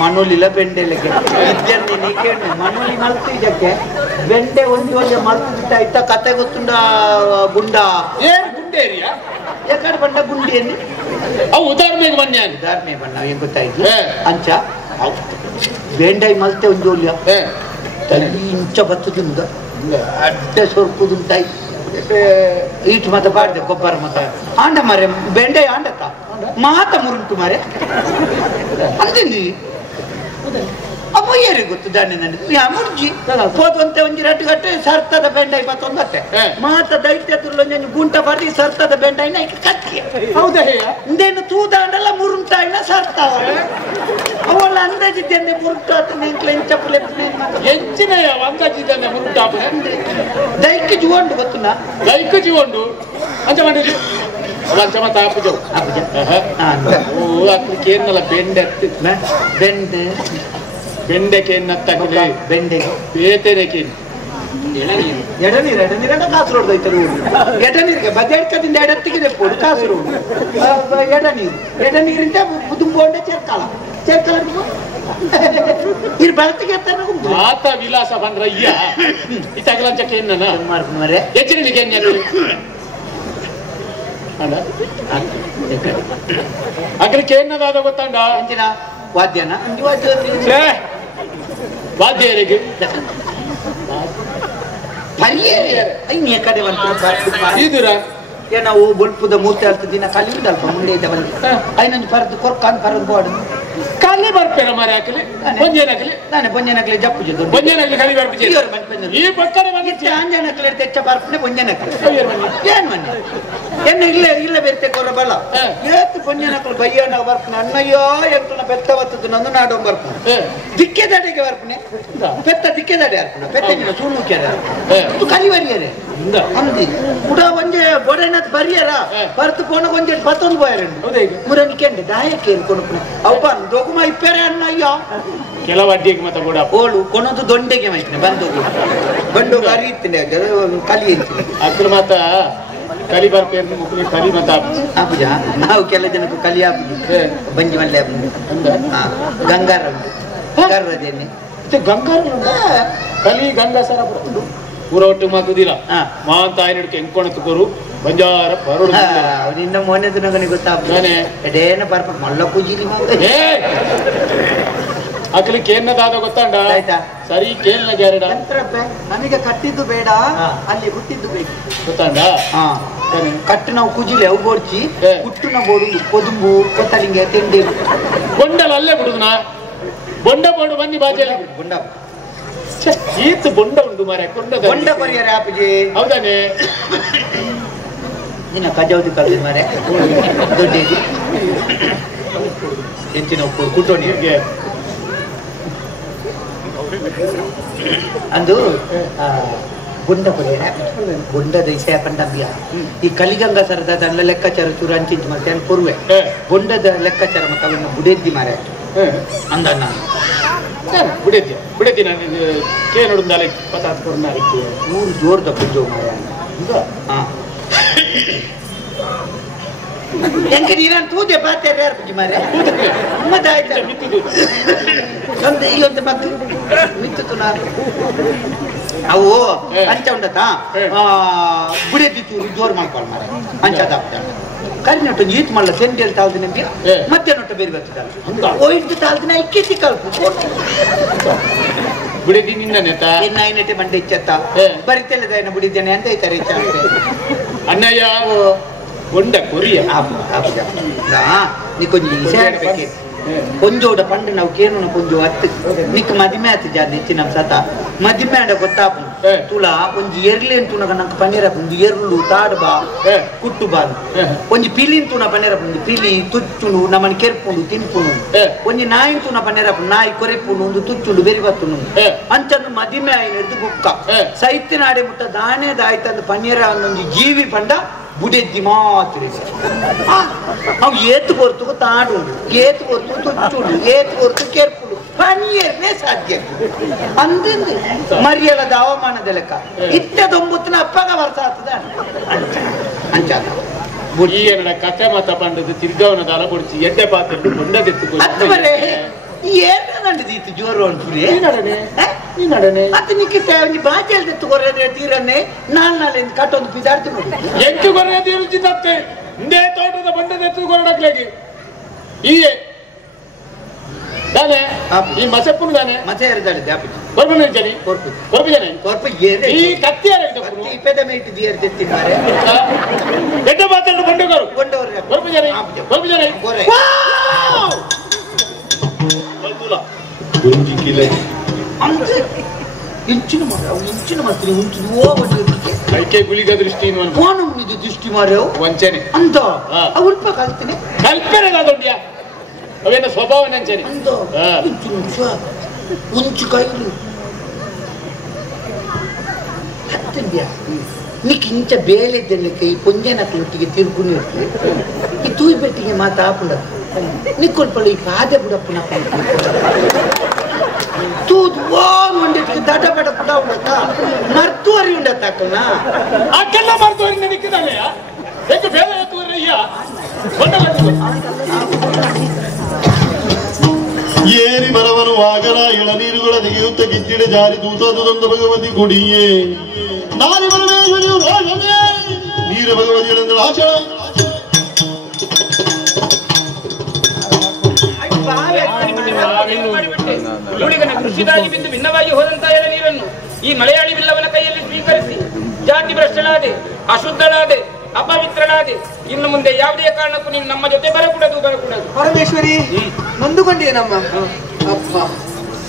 ಮನೋಲಿಲ್ಲ ಬೆಂಡೆಲೆಗೆ ಇದ್ದಲ್ಲಿ ನೀ ಕೇಳಿ ಮನೋಲಿ ಮಲ್ತು ಇದಕ್ಕೆ ಬೆಂಡೆ ಒಂದು ಮಲ್ತು ಇತ್ತ ಕತೆ ಗೊತ್ತುಂಡ ಗುಂಡ ಏನ್ ಗುಂಡೇರಿಯಾ ಯಾಕಡೆ ಬಂಡ ಗುಂಡಿಯಲ್ಲಿ ಅವು ಉದಾಹರಣೆಗೆ ಬಣ್ಣ ಏನ್ ಗೊತ್ತಾಯ್ತು ಅಂಚ ಬೆಂಡೆ ಮಲ್ತೆ ಒಂದು ತಲೆ ಇಂಚ ಬತ್ತದಿಂದ ಅಡ್ಡೆ ಸೊರ್ಪುದುಂಟಾಯ್ತು ಈಟ್ ಮತ ಬಾಡ್ದೆ ಗೊಬ್ಬರ ಮತ ಆಂಡ ಮರೆ ಬೆಂಡೆ ಆಂಡತ ಮಾತ ಮುರುಂಟು ಮರೆ ಅಂತೀನಿ ಅಪ್ಪ ಏರಿ ಗೊತ್ತು ದಾನೆ ನನಗೆ ಮುರ್ಜಿ ಹೋದಂತೆ ಒಂಜಿ 2 ಗಂಟೆ ಸರ್ತದ ಬೆಂಡೆ 21 ಮಾತ ದೈತ್ಯ ತುರ್ಲೊಂಜಿ ಗುಂಟ ಬರ್ದಿ ಸರ್ತದ ಬೆಂಡೈನ ಕತ್ತಿ ಹೌದಾ ಇಂದೇನು ತೂದಾಂಡಲ್ಲ ಮುರುಂಟಾಯಿನ ಸರ್ತಾವ ಅವಳ ಅಂದಾಜಿದ್ದೆ ಮುರುಟಾತ ಎಂಚಪ್ಪಲೆ ಎಂಚಿನ ಅಂದಾಜಿದ್ದೆ ಮುರುಟಾಪ ದೈಕ್ಕೆ ಜುವಂಡು ಗೊತ್ತುನಾ ದೈಕ್ಕೆ ಜುವಂಡು ಅಂಚ ಮಾಡಿದ್ರಿ ಲಂಚಮ ತಾಪುಜ ಓ ಅಕ್ಲಿ ಕೇನ್ನಲ್ಲ ಬೆಂಡೆ ಬೆಂಡೆ ಕೇನ್ನತ್ತಕ್ಲೆ ಬೆಂಡೆ ಬೇತೆನೆ ಕೇನ್ ಎಡನೀರ ಕಾಸರೋಡ್ ದೈತರು ಎಡನೀರಿಗೆ ಬದೆಡ್ಕದಿಂದ ಎಡತ್ತಿಗೆ ಕೊಡು ಕಾಸರೋಡು ಎಡನೀರಿಂದ ದುಂಬೋಂಡೆ ಚೆರ್ಕಲ ಇರ್ ಬಳತಿಗೆ ಮಾತ ವಿಲಾಸ ಬಂದ್ರಯ್ಯ ಇತ್ತಾಗಲಂಚ ಕೇನ್ನ ಮರೆ ಎಚ್ಚರಿಕೆ ಅಗ್ಲಿ ಕೇನ್ನದಾದ ಗೊತ್ತಂಡ ಅಂಚಿನ ವಾದ್ಯನ ವಾದ್ಯರಿಗೆ ಕಡೆ ಇದರ ನಾವು ಬೊಲ್ಪುದ ಮೂರ್ತಿ ಅರ್ಥ ದಿನ ಕಲಿಯುವುದಲ್ಪ ಮುಂದೆ ಇದ್ದ ಬಂದು ಐನೊಂದು ಪರದು ಕೊರ್ಕಾನ್ ಪರದು ಬೋಡು ಕಲಿ ಬರ್ಪೇರ ಮಾರೆ ಹಾಕಲಿ ಪೊಂಜನಕಲಿ ನಾನು ಪೊಂಜನಕಲಿ ಜಪ್ಪು ಜೊತೆ ಪೊಂಜನಕಲಿ ಕಲಿ ಬರ್ಪಿಜೆ ಈ ಪಕ್ಕನೆ ಬಂದಿತ್ತು ಆಂಜನಕಲಿ ತೆಚ್ಚ ಬರ್ಪನೆ ಪೊಂಜನಕಲಿ ಏನ್ ಮನೆ ಎನ್ನ ಇಲ್ಲ ಬೇರೆ ಕೊರ ಬಲ್ಲ ಏತ್ ಪೊಂಜನಕಲು ಬಯ್ಯನ ಬರ್ಪನೆ ಅಣ್ಣಯ್ಯೋ ಎಂಟನ ಬೆತ್ತವತ್ತದು ನಂದು ನಾಡೋ ಬರ್ಪನೆ ದಿಕ್ಕೆ ದಾಡಿಗೆ ಬರ್ಪನೆ ಪೆತ್ತ ದಿಕ್ಕೆ ದಾಡಿ ಅರ್ಪಣ ಪೆತ್ತ ಸೂಳು ಕ್ಯಾರ ತು ಕಲಿ ಬರಿಯರೆ ಅಂದಿ ಕೂಡ ಒಂಜೆ ಬೊಡೆನತ್ ಬರಿಯರ ಬರ್ತು ಪೋಣ ಒಂಜೆ ಪತ್ತೊಂದು ಬಾಯರೆ ಮುರನಿ ಕೆಂಡೆ ದಾಯಕ್ಕೆ ಕೊಣಪನೆ ಅವಪ ದೊಗುಮ ಇಪ್ಪೇರೆ ಅಣ್ಣಯ್ಯ ಕೆಲವು ಅಡ್ಡಿಗೆ ಮತ್ತೆ ಕೂಡ ಓಳು ಕೊನೊಂದು ದೊಂಡೆಗೆ ಮೈತನೆ ಬಂದು ಅರಿಯುತ್ತೇನೆ ಕಲಿ ಅಂತೀನಿ ಅದ್ರ ಮಾತ ಕಲಿ ಬರ್ಪೇರು ಮುಕ್ಲಿ ಕಲಿ ಮತ ಆಪುಜ ನಾವು ಕೆಲ ಜನಕ್ಕೂ ಕಲಿ ಆಪುಜಿ ಬಂಜಿ ಮಲ್ಲೆ ಗಂಗಾರ ಗಂಗಾರದೇನೆ ಗಂಗಾರ ಕಲಿ ಗಂಗಾ ಸರ ಪೂರ ಒಟ್ಟು ಮಾತುದಿಲ್ಲ ಮಾಂತ ಆಯ್ನಡ್ಕೆ ಎಂಕೊಣತ್ತು ಕೊರು ಬಂಜಾರ ಬರೋಡು ನಿನ್ನ ಮೊನ್ನೆ ನನಗೆ ಗೊತ್ತಾಗ್ತಾನೆ ಎಡೇನ ಬರ್ಪ ಮಲ್ಲ ಪೂಜಿಲಿ ಅಕಲಿ ಕೇನ್ನದಾದ ಗೊತ್ತಾಂಡ ಸರಿ ಕೇಳ್ನ ಗ್ಯಾರಡ ನಮಗೆ ಕಟ್ಟಿದ್ದು ಬೇಡ ಅಲ್ಲಿ ಹುಟ್ಟಿದ್ದು ಬೇಕು ಗೊತ್ತಾಂಡ ಕಟ್ಟು ನಾವು ಕುಜಿಲೆ ಅವು ಬೋಡ್ಚಿ ಹುಟ್ಟು ನಾವು ಬೋಡುದು ಕೊದುಂಬು ಕೊತ್ತಲಿಂಗೆ ತಿಂಡಿ ಬೊಂಡಲ ಅಲ್ಲೇ ಬಿಡುದನ ಬೊಂಡ ಬೋಡು ಬನ್ನಿ ಬಾಜಲ್ಲಿ ಬೊಂಡ ಈತ್ ಬೊಂಡ ಉಂಟು ಮಾರೆ ಬೊಂಡ ಪರಿಯಾರ ಆಪುಜಿ ಹೌದಾನೆ ನಿನ್ನ ಕಜಾವತಿ ಕಲ್ಸಿ ಮಾರೆ ದೊಡ್ಡೇದಿ ಎಂಚಿನ ಕುಟ್ಟೋಣಿಗೆ ಅಂದು ಬೊಂಡ ಪರಿಯಾರ ಬೊಂಡದ ಇಸೆ ಕಂಡಂಬಿಯ ಈ ಕಲಿಗಂಗ ಸರದ ಅಲ್ಲ ಲೆಕ್ಕಾಚಾರ ಚೂರ ಅಂಚಿಂಚು ಮತ್ತೆ ಪೂರ್ವೆ ಬೊಂಡದ ಲೆಕ್ಕಾಚಾರ ಮತ್ತೆ ಅವನ್ನ ಬುಡೆದ್ದಿ ಮಾರೆ ಅಂದ ನಾನು ಬಿಡತಿ ನಾನು ಕೇ ನೋಡಿದಾಲೆ ಪತಾತ್ ಕೊರ್ನ ಮೂರು ಜೋರ್ದ ಪುಂಜೋ ಮಾರ ಹಾ ಎಂಗೆ ನೀನು ತೂದೆ ಬಾತೇರೆ ಯಾರು ಪುಂಜಿ ಮಾರೆ ಮತ್ತೆ ಆಯ್ತಾ ಮಿತ್ತಿದು ಒಂದು ಈ ಒಂದು ಮಕ್ಕಳು ಮಿತ್ತಿತು ನಾನು ಅವು ಅಂಚ ಉಂಡತಾ ಬುಡೆದ್ದಿ ಚೂರು ಜೋರು ಮಾಡ್ಕೊಳ್ಳ ಮಾರೆ ಅಂಚದ ಕರಿನೊಟ್ಟು ಈತ್ ಮಲ್ಲ ಸೆಂಡಿಯಲ್ ತಾಳ್ದು ನಿಮಗೆ ಮತ್ತೆ ನೊಟ್ಟು ಬೇರೆ ಬರ್ತದಲ್ಲ ಓಯ್ದು ತಾಳ್ದಿನ ಇಕ್ಕಿ ಕಲ್ಪು ಬಿಡಿದಿ ನಿನ್ನ ನೆತ ಇನ್ನ ಐನಟೆ ಮಂಡೆ ಇಚ್ಚತ್ತ ಬರಿತೆಲ್ಲದ ಬಿಡಿದ್ದೇನೆ ಅಂತ ಐತಾರೆ ಇಚ್ಛ ಅಣ್ಣಯ್ಯ ಬೊಂಡ ಕೊರಿಯ ನೀ ಕೊಂಚ ಇಸೆ ಕೊಂಜೋಡ ಪಂಡ ನಾವು ಕೇನು ಕೊಂಜೋ ಹತ್ತು ನಿಕ್ ಮದಿಮೆ ಆತ ಜಾರ್ ನೆಚ್ಚಿ ನಮ್ ಸತ ಮದಿಮೆ ಆಡ ಗೊತ್ತಾಪು ತುಳ ಒಂಜಿ ಎರ್ಲಿ ಅಂತುನಗ ನಂಗೆ ಪನ್ನೀರ ಒಂದು ಎರ್ಲು ತಾಡ್ಬಾ ಕುಟ್ಟು ಬಾ ಒಂಜಿ ಪಿಲಿ ಅಂತುನ ಪನ್ನೀರ ಒಂದು ಪಿಲಿ ತುಚ್ಚುನು ನಮ್ಮನ್ನು ಕೆರ್ಪುಂಡು ತಿನ್ಪುನು ಒಂಜಿ ನಾಯಿ ಅಂತುನ ಪನ್ನೀರ ನಾಯಿ ಕೊರೆಪುನು ಒಂದು ತುಚ್ಚುಂಡು ಬೆರಿ ಬತ್ತುನು ಅಂಚಂದು ಮದಿಮೆ ಆಯ್ನ ಹಿಡಿದು ಬುಕ್ಕ ಸೈತಿನ ಆಡೆ ಮುಟ್ಟ ದಾಣೆದ ಆಯ್ತಂದು ಪನ್ನೀರ ಒಂದೊಂದು ಜೀವಿ ಪಂಡ ಬುಡೆದ್ದಿ ಮಾತ್ರ ಅವು ಏತು ಕೊರ್ತು ತಾಡು ಏತು ಕೊರ್ತು ತುಚ್ಚುಡು ಏತು ಕೊರ್ತು ಕೆರ್ಪುಡು ಪನ್ನೀರ್ನೇ ಸಾಧ್ಯ ಅಂದಿಂದ ಮರಿಯಲದ ಹವಾಮಾನದ ಲೆಕ್ಕ ಇತ್ತದೊಂಬತ್ತಿನ ಅಪ್ಪಗ ವರ್ಷ ಆಗ್ತದ ಅಂಚಾದ ಬುಡಿಯನ ಕತೆ ಮತ ಪಂಡದು ತಿರ್ಗವನ ದಾಲ ಕೊಡ್ಸಿ ಎಡ್ಡೆ ಪಾತ್ರೆ ಬೊಂಡದೆತ್ತು ಅದು ಬರೇ ಏನು ನಂಡಿದೀತು ಜೋರು ಅಂಟ್ರಿ ನೀ ನಡನೆ ಮತ್ತೆ ನಿಕ್ಕೆ ಒಂದು ಬಾಜೆಲ್ ತೆತ್ತು ಕೊರ್ರೆ ತೀರನ್ನೇ ನಾಳಿಂದ ಕಟ್ಟೊಂದು ಪಿದಾರ್ತಿ ನೋಡಿ ಎಂಟು ಕೊರ್ರೆ ತೀರುಚಿತ್ತೆ ಇಂದೇ ತೋಟದ ಬೊಂಡದೆತ್ತು ಕೊರಡಕ್ಲಾಗಿ ಈಯೇ ದಾನೆ ಈ ಮಸಪ್ಪುನು ದಾನೆ ಮಸೆ ಇರದಾಳೆ ದಾಪಿ ಕೊರ್ಪನೆ ಜನಿ ಕೊರ್ಪು ಜನಿ ಕೊರ್ಪ ಏರೆ ಈ ಕತ್ತಿಯಾರ ಕತ್ತಿ ಇಪ್ಪದ ಮೇಟ್ ದಿಯರ್ ತೆತ್ತಿದ್ದಾರೆ ಎಡ್ಡೆ ಪಾತ್ರೆ ಬೊಂಡಗರು ಕೊಂಡವರ ಕೊರ್ಪು ಜನಿ ಕೊರೆ ಬಲ್ದುಲ ಗುಂಜಿ ಕಿಲೆ ಅಂತ ಇಂಚಿನ ಮಾತ್ರ ಉಂಟು ಓ ಕೈಕೆ ಗುಳಿಗ ದೃಷ್ಟಿ ಫೋನು ಇದು ದೃಷ್ಟಿ ಮಾರ್ಯವು ವಂಚನೆ ಅಂತ ಉಲ್ಪ ಕಲ್ತೀನಿ ಕಲ್ಪನೆ ದೊಡ್ಡ ಅವೇನ ಸ್ವಭಾವ ನಂಚನೆ ಅಂತ ಉಂಚು ಕೈಲು ಹತ್ತಿದ್ಯಾ నీకు ఇంత బేలేద్దెళ్ళకి ఈ పొంజనట్లొట్టిಗೆ తిరుగుని ఇರ್ತದೆ ఈ తూయి పెట్టిಗೆ ಮಾತ ಆಪುಂಡದು ನಿಕ್ಕೊಳ್ಪಳು ಈ ಕಾದೆ ಬುಡಪ್ಪನ ತೂದು ಓನ್ ಒಂದಿಟ್ಟಿಗೆ ದಡ ಬಡ ಬುಡ ಉಂಡತ್ತ ಮರ್ತುವರಿ ಉಂಡತ್ತ ಅಕ್ಕನ ಅಕ್ಕೆಲ್ಲ ಮರ್ತುವರಿ ನಿಕ್ಕಿದಾನೆಯ ಹೆಂಗೆ ಬೇರೆ ಎತ್ತುವರಯ್ಯ ಏರಿ ಬರವನು ಆಗಲ ಎಳನೀರುಗಳ ತೆಗೆಯುತ್ತ ಗಿತ್ತಿಡೆ ಜಾರಿ ದೂತದೊಂದು ಭಗವತಿ ಗುಡಿಯೇ ನಾರಿ ಬರಲೇ ನೀರ ಭಗವತಿ ಎಳೆಂದಳು ಆಚಳ ಕೃಷಿದಾಗಿ ಬಿದ್ದು ಭಿನ್ನವಾಗಿ ಹೋದಂತಹ ಎಳನೀರನ್ನು ಈ ಮಲಯಾಳಿ ಬಿಲ್ಲವನ ಕೈಯಲ್ಲಿ ಸ್ವೀಕರಿಸಿ ಜಾತಿ ಭ್ರಷ್ಟಳಾದೆ, ಅಶುದ್ಧಳಾದೆ, ಅಪವಿತ್ರಳಾದೆ, ಇನ್ನು ಮುಂದೆ ಯಾವುದೇ ಕಾರಣಕ್ಕೂ ನೀನು ನಮ್ಮ ಜೊತೆ ಬರಕೂಡದು. ಪರಮೇಶ್ವರಿ ನೊಂದುಕೊಂಡಿಯೇನಮ್ಮ? ಅಪ್ಪ,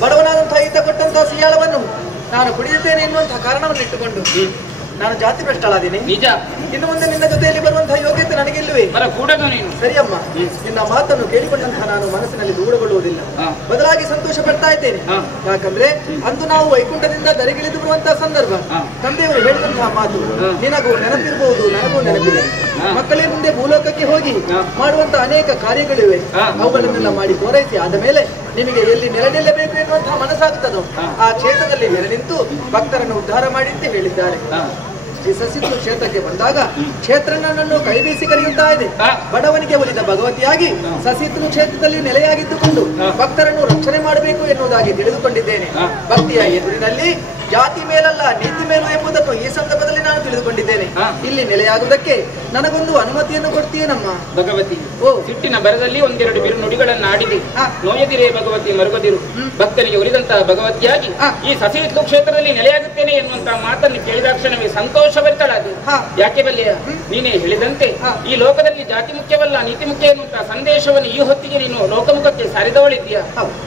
ಬಡವನಾದಂತಹ ಈತ ಕೊಟ್ಟಂತಹ ಸಿಯಾಳವನ್ನು ನಾನು ಕುಡಿಯುತ್ತೇನೆ ಎನ್ನುವಂತಹ ಕಾರಣವನ್ನು ಇಟ್ಟುಕೊಂಡು ನಾನು ಜಾತಿ ಭ್ರಷ್ಟಳಾದೀನಿ. ನಿಜ. ಇನ್ನು ಮುಂದೆ ನಿನ್ನ ಜೊತೆಯಲ್ಲಿ ಬರುವಂತಹ ಯೋಗ್ಯತೆ ನನಗೆಲ್ಲವೇ? ಬರಕೂಡದು ನೀನು. ಸರಿಯಮ್ಮ, ನಿನ್ನ ಮಾತನ್ನು ಕೇಳಿಕೊಂಡಂತಹ ನಾನು ಮನಸ್ಸಿನಲ್ಲಿ ದೂರಗೊಳ್ಳುವುದಿಲ್ಲ, ಬದಲಾಗಿ ಸಂತೋಷ ಪಡ್ತಾ ಇದ್ದೇನೆ. ಯಾಕಂದ್ರೆ ಅಂದು ನಾವು ವೈಕುಂಠದಿಂದ ದರೆಗಿಳಿದು ಬರುವಂತಹ ಸಂದರ್ಭ ತಂದೆಯವರು ಹೇಳಿದಂತಹ ಮಾತು ನಿನಗೂ ನೆನಪಿರಬಹುದು, ನನಗೂ ನೆನಪಿದೆ. ಮಕ್ಕಳೇ ಮುಂದೆ ಭೂಲೋಕಕ್ಕೆ ಹೋಗಿ ಮಾಡುವಂತಹ ಅನೇಕ ಕಾರ್ಯಗಳಿವೆ, ಅವುಗಳನ್ನೆಲ್ಲ ಮಾಡಿ ಪೂರೈಸಿ ಆದ ಮೇಲೆ ನಿಮಗೆ ಎಲ್ಲಿ ನೆಲೆ ನಿಲ್ಲಬೇಕು ಎನ್ನುವಂತಹ ಮನಸ್ಸಾಗುತ್ತದೋ ಆ ಕ್ಷೇತ್ರದಲ್ಲಿ ನೆಲೆ ನಿಂತು ಭಕ್ತರನ್ನು ಉದ್ಧಾರ ಮಾಡಿ ಅಂತ ಹೇಳಿದ್ದಾರೆ. ಶ್ರೀ ಸಸಿತ್ಲು ಕ್ಷೇತ್ರಕ್ಕೆ ಬಂದಾಗ ಕ್ಷೇತ್ರ ನನ್ನನ್ನು ಕೈ ಬೀಸಿ ಕರೆಯುತ್ತಾ ಇದೆ. ಬಡವನಿಗೆ ಒಲಿದ ಭಗವತಿಯಾಗಿ ಸಸಿತ್ಲು ಕ್ಷೇತ್ರದಲ್ಲಿ ನೆಲೆಯಾಗಿದ್ದುಕೊಂಡು ಭಕ್ತರನ್ನು ರಕ್ಷಣೆ ಮಾಡಬೇಕು ಎನ್ನುವುದಾಗಿ ತಿಳಿದುಕೊಂಡಿದ್ದೇನೆ. ಭಕ್ತಿಯ ಎದುರಿನಲ್ಲಿ ಜಾತಿ ಮೇಲಲ್ಲ ನೀತಿ ಮೇಲು ಎಂಬುದನ್ನು ಈ ಸಂದರ್ಭದಲ್ಲಿ ನಾನು ತಿಳಿದುಕೊಂಡಿದ್ದೇನೆ. ಇಲ್ಲಿ ನೆಲೆಯಾಗುವುದಕ್ಕೆ ನನಗೊಂದು ಅನುಮತಿಯನ್ನು ಕೊಡ್ತೀಯೇನಮ್ಮ? ಭಗವತಿ, ಸಿಟ್ಟಿನ ಬರದಲ್ಲಿ ಒಂದೆರಡು ಬಿರು ನುಡಿಗಳನ್ನು ಆಡಿದೆ. ನೋಯದಿರೇ ಭಗವತಿ ಮರುಗದಿರು. ಭಕ್ತನಿಗೆ ಉರಿದಂತಹ ಭಗವತಿಯಾಗಿ ಈ ಸಸಿತ್ಲು ಕ್ಷೇತ್ರದಲ್ಲಿ ನೆಲೆಯಾಗುತ್ತೇನೆ ಎನ್ನುವಂತಹ ಮಾತನ್ನು ಕೇಳಿದಾಕ್ಷಣವೇ ಸಂತೋಷಭರಿತಳಾದೆ. ಯಾಕೆ ಬಲ್ಲೆಯ? ನೀನೇ ಹೇಳಿದಂತೆ ಈ ಲೋಕದಲ್ಲಿ ಜಾತಿ ಮುಖ್ಯವಲ್ಲ ನೀತಿ ಮುಖ್ಯ ಎನ್ನುವಂತಹ ಸಂದೇಶವನ್ನು ಈ ಹೊತ್ತಿಗೆ ನೀನು ಲೋಕಮುಖಕ್ಕೆ ಸಾರಿದವಳಿದ್ದೀಯ.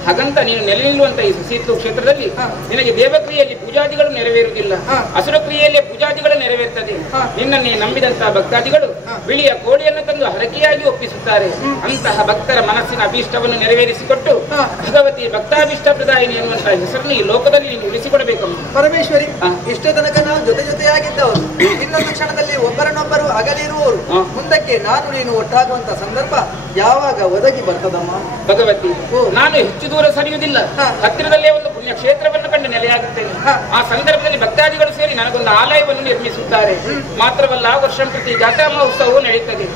ಹಾಗಂತ ನೀನು ನೆಲೆ ನಿಲ್ಲುವಂತ ಈ ಸಸಿತ್ಲು ಕ್ಷೇತ್ರದಲ್ಲಿ ನಿನಗೆ ದೇವಕ್ರಿಯೆಯಲ್ಲಿ ಪೂಜಾದಿಗಳು ನೆರವೇರುವುದಿಲ್ಲ, ಅಸುರ ಕ್ರಿಯೆಯಲ್ಲಿ ಪೂಜಾದಿಗಳು ನೆರವೇರುತ್ತದೆ. ನಿನ್ನನ್ನೇ ನಂಬಿದಂತಹ ಭಕ್ತಾದಿಗಳು ಬಿಳಿಯ ಕೋಳಿಯನ್ನು ತಂದು ಹರಕೆಯಾಗಿ ಒಪ್ಪಿಸುತ್ತಾರೆ. ಅಂತಹ ಭಕ್ತರ ಮನಸ್ಸಿನ ಅಭೀಷ್ಟವನ್ನು ನೆರವೇರಿಸಿಕೊಟ್ಟು ಭಗವತಿ ಭಕ್ತಾಭೀಷ್ಟ ಪ್ರದಾಯಿನಿ ಎನ್ನುವಂತಹ ಹೆಸರನ್ನು ಈ ಲೋಕದಲ್ಲಿ ನೀನು ಉಳಿಸಿಕೊಡಬೇಕಮ್ಮ. ಪರಮೇಶ್ವರಿ, ಇಷ್ಟ ತನಕ ನಾವು ಜೊತೆಯಾಗಿದ್ದವರು ಇನ್ನೊಂದು ಕ್ಷಣದಲ್ಲಿ ಒಬ್ಬರನ್ನೊಬ್ಬರು ಅಗಲಿರುವವರು. ಮುಂದಕ್ಕೆ ನಾನು ನೀನು ಒಟ್ಟಾಗುವಂತ ಸಂದರ್ಭ ಯಾವಾಗ ಒದಗಿ ಬರ್ತದಮ್ಮ? ಭಗವತಿ, ನಾನು ಹೆಚ್ಚು ದೂರ ಸರಿಯುವುದಿಲ್ಲ. ಹತ್ತಿರದಲ್ಲೇ ಒಂದು ಪುಣ್ಯ ಕ್ಷೇತ್ರವನ್ನು ಕಂಡು ನೆಲೆಯಾಗುತ್ತೇನೆ. ಆ ಸಂದರ್ಭದಲ್ಲಿ ಭಕ್ತಾದಿಗಳು ಸೇರಿ ನನಗೊಂದು ಆಲಯವನ್ನು ನಿರ್ಮಿಸುತ್ತಾರೆ. ಮಾತ್ರವಲ್ಲ, ವರ್ಷಂಪ್ರತಿ ಜಾತ್ರಾ ಮಹೋತ್ಸವವು ನಡೆಯುತ್ತದೆ.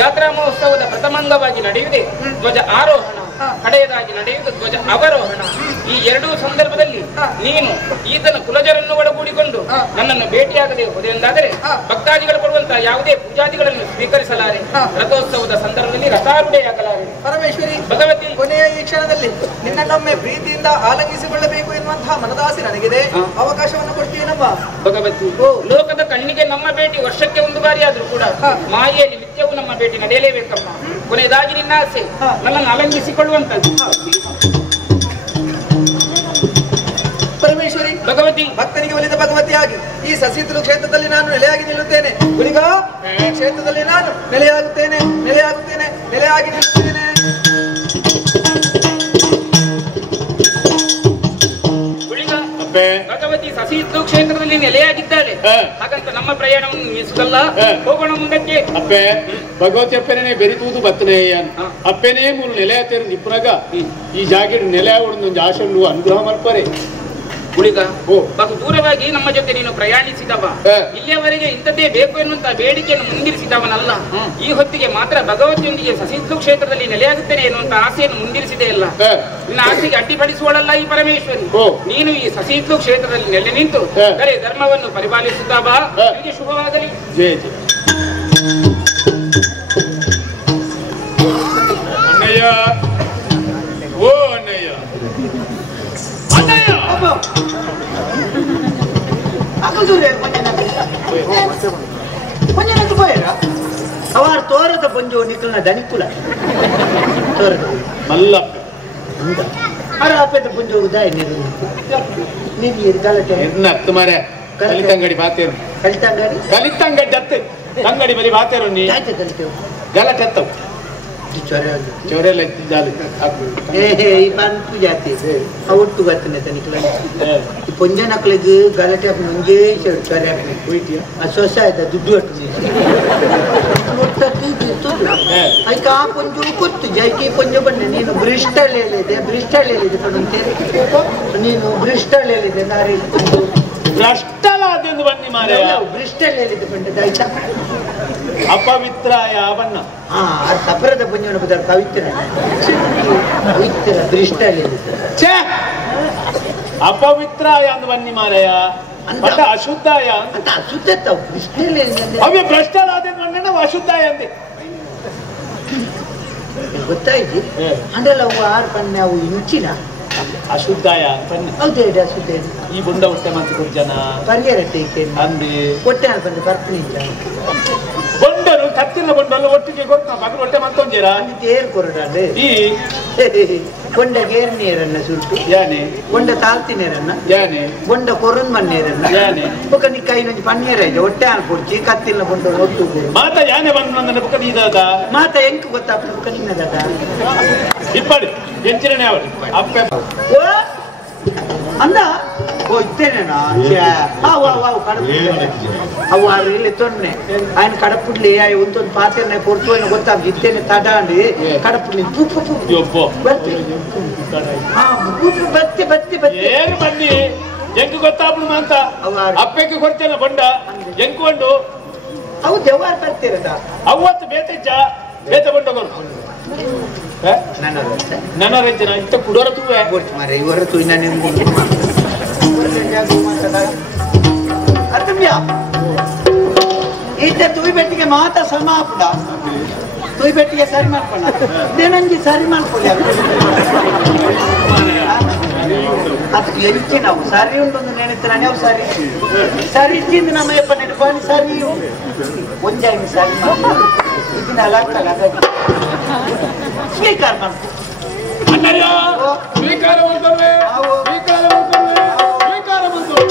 ಜಾತ್ರಾ ಮಹೋತ್ಸವದ ಪ್ರಥಮಾಂಗವಾಗಿ ನಡೆಯುವುದೇ ಧ್ವಜ ಆರೋಹಣ, ಕಡೆಯದಾಗಿ ನಡೆಯುವುದು ಧ್ವಜ ಅವರೋಹಣ. ಈ ಎರಡೂ ಸಂದರ್ಭದಲ್ಲಿ ನೀನು ಈತನ ಕುಲಜರನ್ನು ಒಳಗೂಡಿಕೊಂಡು ನನ್ನನ್ನು ಭೇಟಿಯಾಗದೆ ಹೋದೆಂದಾದರೆ ಭಕ್ತಾದಿಗಳು ಕೊಡುವಂತಹ ಯಾವುದೇ ಪೂಜಾದಿಗಳನ್ನು ಸ್ವೀಕರಿಸಲಾರೆ. ರಥೋತ್ಸವದ ಸಂದರ್ಭದಲ್ಲಿ ರಥಾರೂಢೆಯಾಗಲಾರೆ. ಪರಮೇಶ್ವರಿ, ಭಗವತಿ, ಕೊನೆಯ ಈ ಕ್ಷಣದಲ್ಲಿ ನಿನ್ನನ್ನೊಮ್ಮೆ ಪ್ರೀತಿಯಿಂದ ಆಲಂಗಿಸಿಕೊಳ್ಳಬೇಕು ಎನ್ನುವಂತಹ ಮನದಾಸೆ ನನಗಿದೆ. ಅವಕಾಶವನ್ನು ಕೊಡ್ತೀಯೇನಮ್ಮ? ಭಗವತಿ, ಲೋಕದ ಕಣ್ಣಿಗೆ ನಮ್ಮ ಭೇಟಿ ವರ್ಷಕ್ಕೆ ಒಂದು ಬಾರಿ ಆದ್ರೂ ಕೂಡ ಮಾಯೆಯಲ್ಲಿ ನಿತ್ಯವೂ ನಮ್ಮ ಭೇಟಿ ನಡೆಯಲೇಬೇಕಮ್ಮ. ಕೊನೆಯದಾಗಿ ನಿನ್ನ ಆಸೆ ನನ್ನನ್ನು ಅಲಂಗಿಸಿಕೊಳ್ಳುವಂತದ್ದು. ಪರಮೇಶ್ವರಿ, ಭಗವತಿ, ಭಕ್ತನಿಗೆ ಒಲಿದ ಭಗವತಿಯಾಗಿ ಈ ಸಸಿತ್ಲು ಕ್ಷೇತ್ರದಲ್ಲಿ ನಾನು ನೆಲೆಯಾಗಿ ನಿಲ್ಲುತ್ತೇನೆ. ಗುಳಿಗ, ಈ ಕ್ಷೇತ್ರದಲ್ಲಿ ನಾನು ನೆಲೆಯಾಗುತ್ತೇನೆ, ನೆಲೆಯಾಗಿ ನಿಲ್ಲುತ್ತೇನೆ. ಭಗವತಿ ಸಸಿತ್ಲು ಕ್ಷೇತ್ರದಲ್ಲಿ ನೆಲೆಯಾಗಿದ್ದಾಳೆ. ಹಾಗಂತ ನಮ್ಮ ಪ್ರಯಾಣವನ್ನು ನಿಲ್ಲಿಸುವುದಲ್ಲ, ಹೋಗೋಣ ಮುಂದಕ್ಕೆ. ಅಪ್ಪೆ ಭಗವತಿ ಅಪ್ಪನೇ ಬೆರಿತುವುದು ಬತ್ತನೆ ಅಪ್ಪನೇ ಮೂರು ನೆಲೆಯಾತೇರು ನಿಪ್ಪುನಾಗ ಈ ಜಾಗ ನೆಲೆಯಾಗುವುದು ಆಶೆ ಅನುಗ್ರಹ ಮಲ್ಪರೆ. ಗುಳಿಗ, ಬಹು ದೂರವಾಗಿ ನಮ್ಮ ಜೊತೆ ನೀನು ಪ್ರಯಾಣಿಸಿದವ, ಇಲ್ಲಿಯವರೆಗೆ ಇಂಥದ್ದೇ ಬೇಕು ಎನ್ನುವಂತಹ ಬೇಡಿಕೆಯನ್ನು ಮುಂದಿರಿಸಿದವನಲ್ಲ. ಈ ಹೊತ್ತಿಗೆ ಮಾತ್ರ ಭಗವತಿಯೊಂದಿಗೆ ಸಸಿತ್ಲು ಕ್ಷೇತ್ರದಲ್ಲಿ ನೆಲೆಯಾಗುತ್ತೇನೆ ಎನ್ನುವಂತಹ ಆಸೆಯನ್ನು ಮುಂದಿರಿಸಿದೆ ಅಲ್ಲ. ನಿನ್ನ ಆಸೆಗೆ ಅಡ್ಡಿಪಡಿಸುವಳಲ್ಲ ಈ ಪರಮೇಶ್ವರಿ. ನೀನು ಈ ಸಸಿತ್ಲು ಕ್ಷೇತ್ರದಲ್ಲಿ ನೆಲೆ ನಿಂತು ಕರೆ ಧರ್ಮವನ್ನು ಪರಿಪಾಲಿಸುತ್ತಾ ಬಾ. ನಿಮಗೆ ಶುಭವಾಗಲಿ. ಜಯ ಜಯ. ಅಣ್ಣಯ್ಯ, ಓ ಅಣ್ಣಯ್ಯ, ಅವರ ತೋರದ ಪಂಜು ನಿಕ್ಕಲ್ನ ದನಿಕುಲ ತೋರದ ಮಲ್ಲಪ್ಪ ಅರಾಪೇದ ಪಂಜು ಉದಾಯ ನೀನು ಗಲಾಟೆ ಅರ್ಥ ಮಾರೆ ಕಲಿತಂಗಡಿ ಬಾತೇರು ಕಲಿತಂಗಡಿ ಅತ್ತೆ ಅಂಗಡಿ ಬರೀ ಬಾತೇರು ನೀ ಗಲಾಟೆ ಎತ್ತವು ಚೊರೆಲ್ಲ ಎತ್ತಿದ್ದಾಳೆ ಜಾತಿ ಒಟ್ಟು ಬರ್ತನೆ ತನಿಖಲ ಪೊಂಜ ನಕ್ಳಿಗೆ ಗಲಾಟೆ ಹಾಕಿ ನಂಗೆ ಚೊರೆ ಹಾಕಿ ಸ್ವಸ ಆಯ್ತಾ ದುಡ್ಡು ಅಟ್ಟ ಆ ಪೊಂಜು ಕೊತ್ತು ಜೈಕಿ ಪೊಂಜ ಬಂದೆ ನೀನು ಬ್ರಿಸ್ಟಲ್ ಹೇಳಿದೆ ನೀನು ಬ್ರಿಸ್ಟಲ್ ಹೇಳಿದೆ ನಾರಿ ಭ್ರಷ್ಟಲಾದೆಂದು ಬನ್ನಿ ಮಾರೆ ಬ್ರಿಸ್ಟಲ್ ಹೇಳಿದೆ ಬಂದೆ ಆಯ್ತಾ ಅಪವಿತ್ರಾಯ ಬಣ್ಣ ಸಪರದ ಪುಣ್ಯವನ್ನು ಬದಲು ಪವಿತ್ರ ಬ್ರಿಸ್ಟಲ್ ಹೇಳಿದೆ ಅಪವಿತ್ರಾಯ ಅಂದು ಬನ್ನಿ ಮಾರಯ ಅಂತ ಅಶುದ್ಧಾಯ ಅಂತ ಅಶುದ್ಧ ಬ್ರಿಸ್ಟಲ್ ಅವೇ ಭ್ರಷ್ಟಲಾದೆಂದು ಬಣ್ಣ ಅಶುದ್ಧಾಯ ಅಂತೆ ಗೊತ್ತಾಯ್ತು ಅಂದ್ರೆ ಅವು ಆರು ಪನ್ನೆ ಅವು ಇಂಚಿನ ಅಶುದ್ಧಾಯ ಹೌದೇ ಅಶುದ್ಧ ಈ ಬುಂಡ ಹೊಟ್ಟೆ ಮತ್ತು ಜನ ಪರಿಹಾರ ಟೇಕೆ ಅಂದಿ ಹೊಟ್ಟೆ ಬಂದು ಬರ್ತೀನಿ ಬೊಂಡರು ಕತ್ತಿನ ಬಂಡಲ್ಲ ಒಟ್ಟಿಗೆ ಕೊಟ್ಟು ಮಗನ ಹೊಟ್ಟೆ ಮತ್ತೊಂದಿರ ತೇರು ಕೊರಡಲ್ಲಿ ಈ ಕೊಂಡ ಗೇರ್ ನೀರನ್ನ ಸುಟ್ಟು ಯಾನೆ ಕೊಂಡ ತಾಲ್ತಿ ನೀರನ್ನ ಯಾನೆ ಕೊಂಡ ಕೊರನ್ ಮಣ್ಣೀರನ್ನ ಯಾನೆ ಬೊಕ್ಕ ನಿ ಕೈ ನಂಜಿ ಪನ್ನೀರ ಇದೆ ಹೊಟ್ಟೆ ಹಾಲು ಕೊಡ್ಚಿ ಕತ್ತಿನ ಬಂದು ಒಟ್ಟು ಮಾತ ಯಾನೆ ಬಂದು ನನ್ನ ಬುಕ್ಕ ನೀದಾದ ಮಾತ ಎಂಕ್ ಗೊತ್ತಾಗ್ತದೆ ಬುಕ್ಕ ನಿನ್ನದಾದ ಇಪ್ಪಡಿ ಎಂಚಿರನೆ ಅವಳು ಅಪ್ಪೆ ಓ ಅಂದ ಓ ಇತ್ತೇನೇನಾ ಅವು ಅವು ಅವು ಕಡಪು ಅವು ಆರು ಇಲ್ಲಿ ತೊನ್ನೆ ఆయన కడపుడ్లి అవి ఉంటుంది పాత్రనే కొడుతోని ಗೊತ್ತಾಗ ಇತ್ತೇನೆ ತಡಾಂಡಿ ಕಡಪುಡ್ಲಿ ಪುಪ್ಪು ಬರ್ತಿ ಬತ್ತಿ ಬತ್ತಿ ಬತ್ತಿ ಏನು ಬನ್ನಿ ಎಂಕು ಗೊತ್ತಾಗ್ಬಿಡು ಅಂತ ಅಪ್ಪೆಗೆ ಕೊಡ್ತೇನೆ ಬಂಡ ಎಂಕೊಂಡು ಅವು ದೆವ್ವಾರ ಬರ್ತಿರದ ಅವತ್ತು ಬೇತಿಜ್ಜ ಬೇತ ಬಂಡವರು ನನ್ನ ರಂಜನ ಇಂತ ಕುಡೋರ ತುವೆ ಮಾರೆ ಇವರ ತುಯ್ನ ನಿಮ್ಗೆ ಅರ್ಥಮ್ಯಾ ಇದ್ದ ತುಯ್ ಬೆಟ್ಟಿಗೆ ಮಾತ ಸಮಾಪುಡ ತುಯ್ ಬೆಟ್ಟಿಗೆ ಸರಿ ಮಾಡ್ಕೊಂಡ ನಂಗೆ ಸರಿ ಮಾಡ್ಕೊಳ್ಳಿ ಅದಕ್ಕೆ ಎಂಚಿ ನಾವು ಸರಿ ಉಂಟೊಂದು ನೆನೆತ್ರ ನೀವು ಸರಿ ಸರಿ ಇಚ್ಚಿಂದ ನಮ್ಮ ಯಪ್ಪ ನೆನಪಾನಿ ಸರಿ ಒಂಜಾಗಿ ಸರಿ ಇದನ್ನ ಅಲಾಕಲ್ಲ ಸ್ವೀಕಾರ ಮಾಡ್ತೀವಿ ಸ್ವೀಕಾರ ಮಾಡ್ತವೆ ಸ್ವೀಕಾರ ಮಾಡ್ತವೆ ಸ್ವೀಕಾರ ಮಾಡ್ತವೆ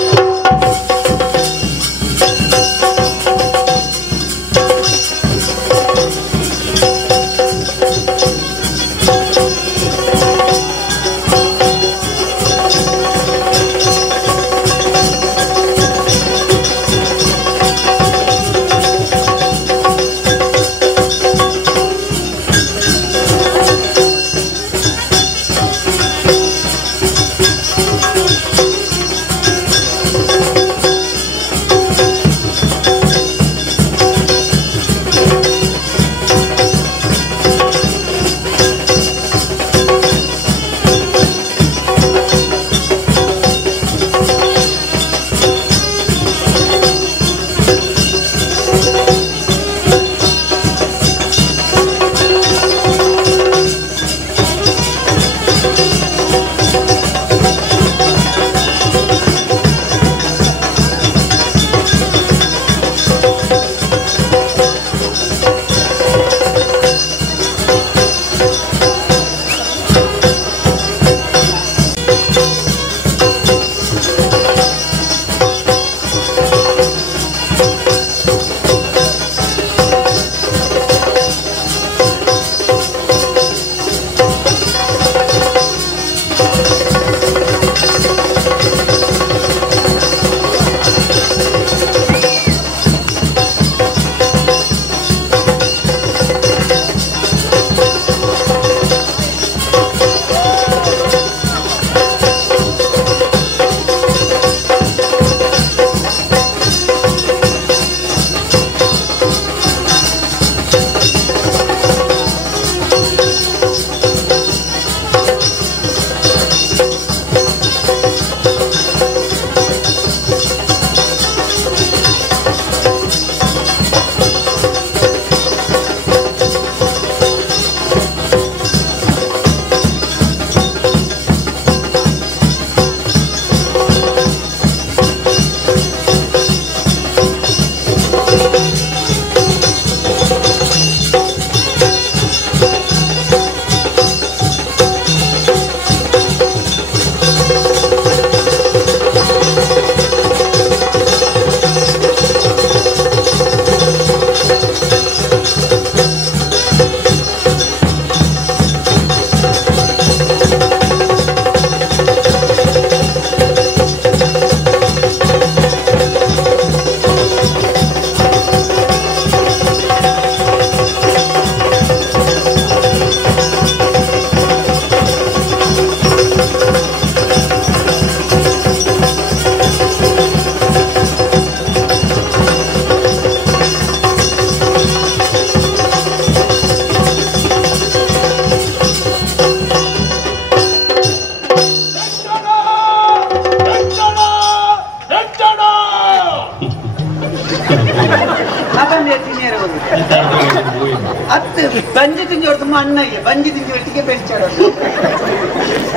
ಅತ್ತು ಬಂಜಿ ತಿಂಜಿ ಹೊಡ್ತಮ್ಮ ಅಣ್ಣಯ್ಯ ಬಂಜಿ ತಿಂಜಿ ಒಟ್ಟಿಗೆ ಬೆಳ್ಚಾಡ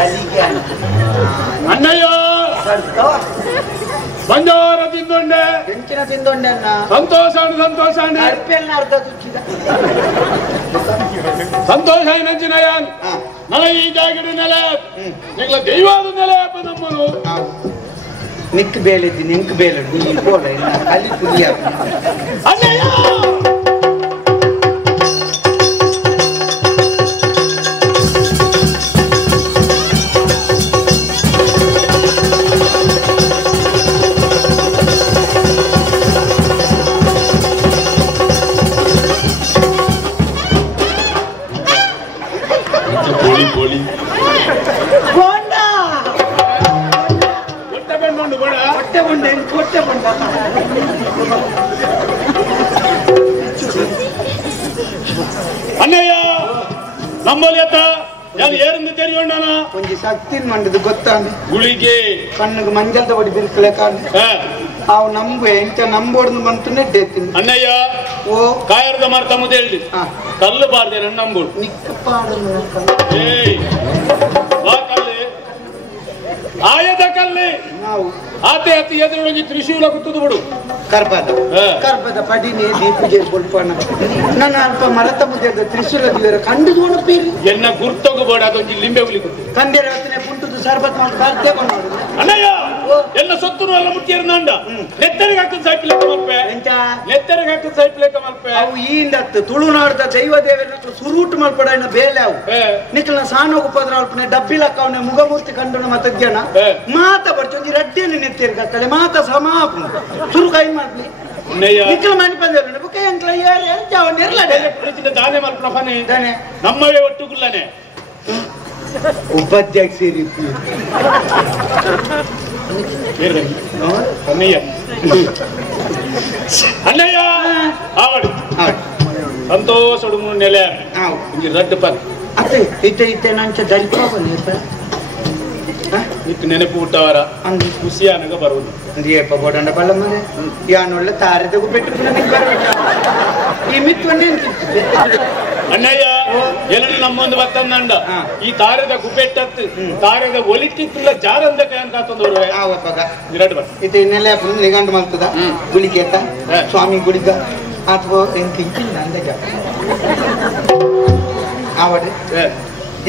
ಅಲ್ಲಿಗೆ ಅಣ್ಣಯ್ಯ ಬಂಜಾರ ತಿಂದೊಂಡೆ ಹೆಂಚಿನ ತಿಂದೊಂಡೆ ಅನ್ನ ಸಂತೋಷ ಅರ್ಪೆಲ್ಲ ಅರ್ಧ ತುಚ್ಚಿದ ಸಂತೋಷ ನಂಚಿನಯಾನ್ ನನಗೆ ಈ ಜಾಗದ ನೆಲೆ ನಿಗಳ ದೈವಾದ ನೆಲೆ ನಮ್ಮನು ನಿಕ್ ಬೇಲಿದ್ದಿ ನಿಂಕ್ ಬೇಲೆ ಅಲ್ಲಿ ಕುದಿಯ ಅಣ್ಣಯ್ಯ ಅಣ್ಣಯ್ಯ ನಮ್ಮಲ್ಲಿ ಅತ್ತ ನಾನು ಏರಿಂದ ತೆರೆಯೋಣ ಒಂಜಿ ಸಕ್ತಿನ್ ಮಂಡದು ಗೊತ್ತಾನೆ ಗುಳಿಗೆ ಕಣ್ಣಿಗೆ ಮಂಜಲ್ದ ಹೊಡಿ ಬಿರ್ಕಲೆ ಕಾಣ್ ಅವು ನಂಬು ಎಂತ ನಂಬೋಡ್ದು ಬಂತು ನೆಡ್ಡೇತೀನಿ ಅಣ್ಣಯ್ಯ ಓ ಕಾಯರ್ದ ಮಾರ್ತ ಮುದ್ದೆ ಹೇಳಿ ಕಲ್ಲು ಬಾರ್ದೆ ನನ್ನ ನಂಬೋಡು ನಿಕ್ಕಪಾಡು ವಾ ಕಲ್ಲೆ ಆಯದ ಕಲ್ಲೆ ನಾವು ಆತೆ ಅತಿ ಎದುರೊಳಗೆ ತ್ರಿಶೂಲ ಕುತ್ತದು ಬಿಡು ಕರ್ಬದ ಪಡಿನೇ ದೀಪಿಗೆ ಕೊಲ್ಪಣ ನನ್ನ ಅಲ್ಪ ಮರತ ಮುದ್ದೆ ತ್ರಿಶೂಲ ದಿವರ ಕಂಡು ನೋಡಪೀರಿ ಎನ್ನ ಗುರ್ತೋಗಬೋಡ ಅದೊಂದು ಲಿಂಬೆ ಹುಲಿ ಕಂದೇರ ಹೊತ್ತಿನ ಕುಂಟುದು ಸರ್ಬತ್ ಮಾಡಿ ಬರ್ತೆ ಬಂದು ಅಣ್ಣಯ್ಯ ಎಲ್ಲ ಸೊತ್ತು ಎಲ್ಲ ಮುಟ್ಟಿಯರು ನಂಡ ನೆತ್ತರಿಗೆ ಹಾಕಿದ ಸೈಪ್ಲೇಕ ಮಲ್ಪೆ ನೆತ್ತರಿಗೆ ಹಾಕಿದ ಸೈಪ್ಲೇಕ ಮಲ್ಪೆ ಅವು ಈಂದತ್ತು ತುಳುನಾಡದ ದೈವ ದೇವರ ಸುರೂಟ್ ಮಲ್ಪಡ ಬೇಲೆ ಅವು ನಿಖಲ್ನ ಸಾನೋಗ ಉಪದ್ರ ಅಲ್ಪನೆ ಡಬ್ಬಿಲಕ್ಕವನೆ ಮುಗಮೂರ್ತಿ ಕಂಡು ಮತಜ್ಞಾನ ಮಾತ ಬರ್ಚೊಂದಿ ರಡ್ಡಿಯನ್ನು ನೆತ್ತೇರಿ ಕಕ್ಕಳೆ ಮಾತ ಸಮಾಪ ಸುರು ಕೈ ಮಾಡ್ಲಿ ನಿಖಲ ಮನೆ ಬಂದ ಬುಕ್ಕ ಎಂಕ್ಲ ಏರಿ ಜಾವ ನಿರ್ಲಡೆ ದಾನೆ ಮಲ್ಪನ ಫನೆ ನಮ್ಮವೇ ಒಟ್ಟುಗುಲ್ಲನೆ ಉಪಾಧ್ಯಕ್ಷ ಸೇರಿ ಅಣ್ಣಯ್ಯ ಅಣ್ಣಯ್ಯ ಆವಡು ಸಂತೋಷಡು ನೆಲೆ ರದ್ದು ಪನ್ ಅತ್ತೆ ಇತ್ತೆ ನಂಚ ದರಿಪ ಬಂದಿತ್ತ ಇತ್ತು ನೆನಪು ಹುಟ್ಟವರ ಖುಷಿಯಾನಾಗ ಬರುವುದು ಏಪ ಬೋಡಂಡ ಬಲ್ಲ ಮನೆ ಯಾನೊಳ್ಳೆ ತಾರೆದಗೂ ಬಿಟ್ಟು ಈ ಮಿತ್ವನ್ನೇ ಅಣ್ಣಯ್ಯ ಎಲ್ಲ ನಮ್ಮೊಂದು ಬತ್ತಂದಂಡ ಈ ತಾರದ ಗುಪ್ಪೆಟ್ಟತ್ತು ತಾರದ ಒಲಿಟ್ಟಿಲ್ಲ ಜಾರಂದಕ ಅಂತ ತಂದವರು ವಿರಾಟ್ ಬಸ್ ಇದು ಇನ್ನೆಲ್ಲ ನಿಗಂಡು ಮಾಡ್ತದ ಗುಳಿಗೆ ಸ್ವಾಮಿ ಗುಳಿಗ ಅಥವಾ ಎಂಕಿ ನಂದಗ ಆವಡೆ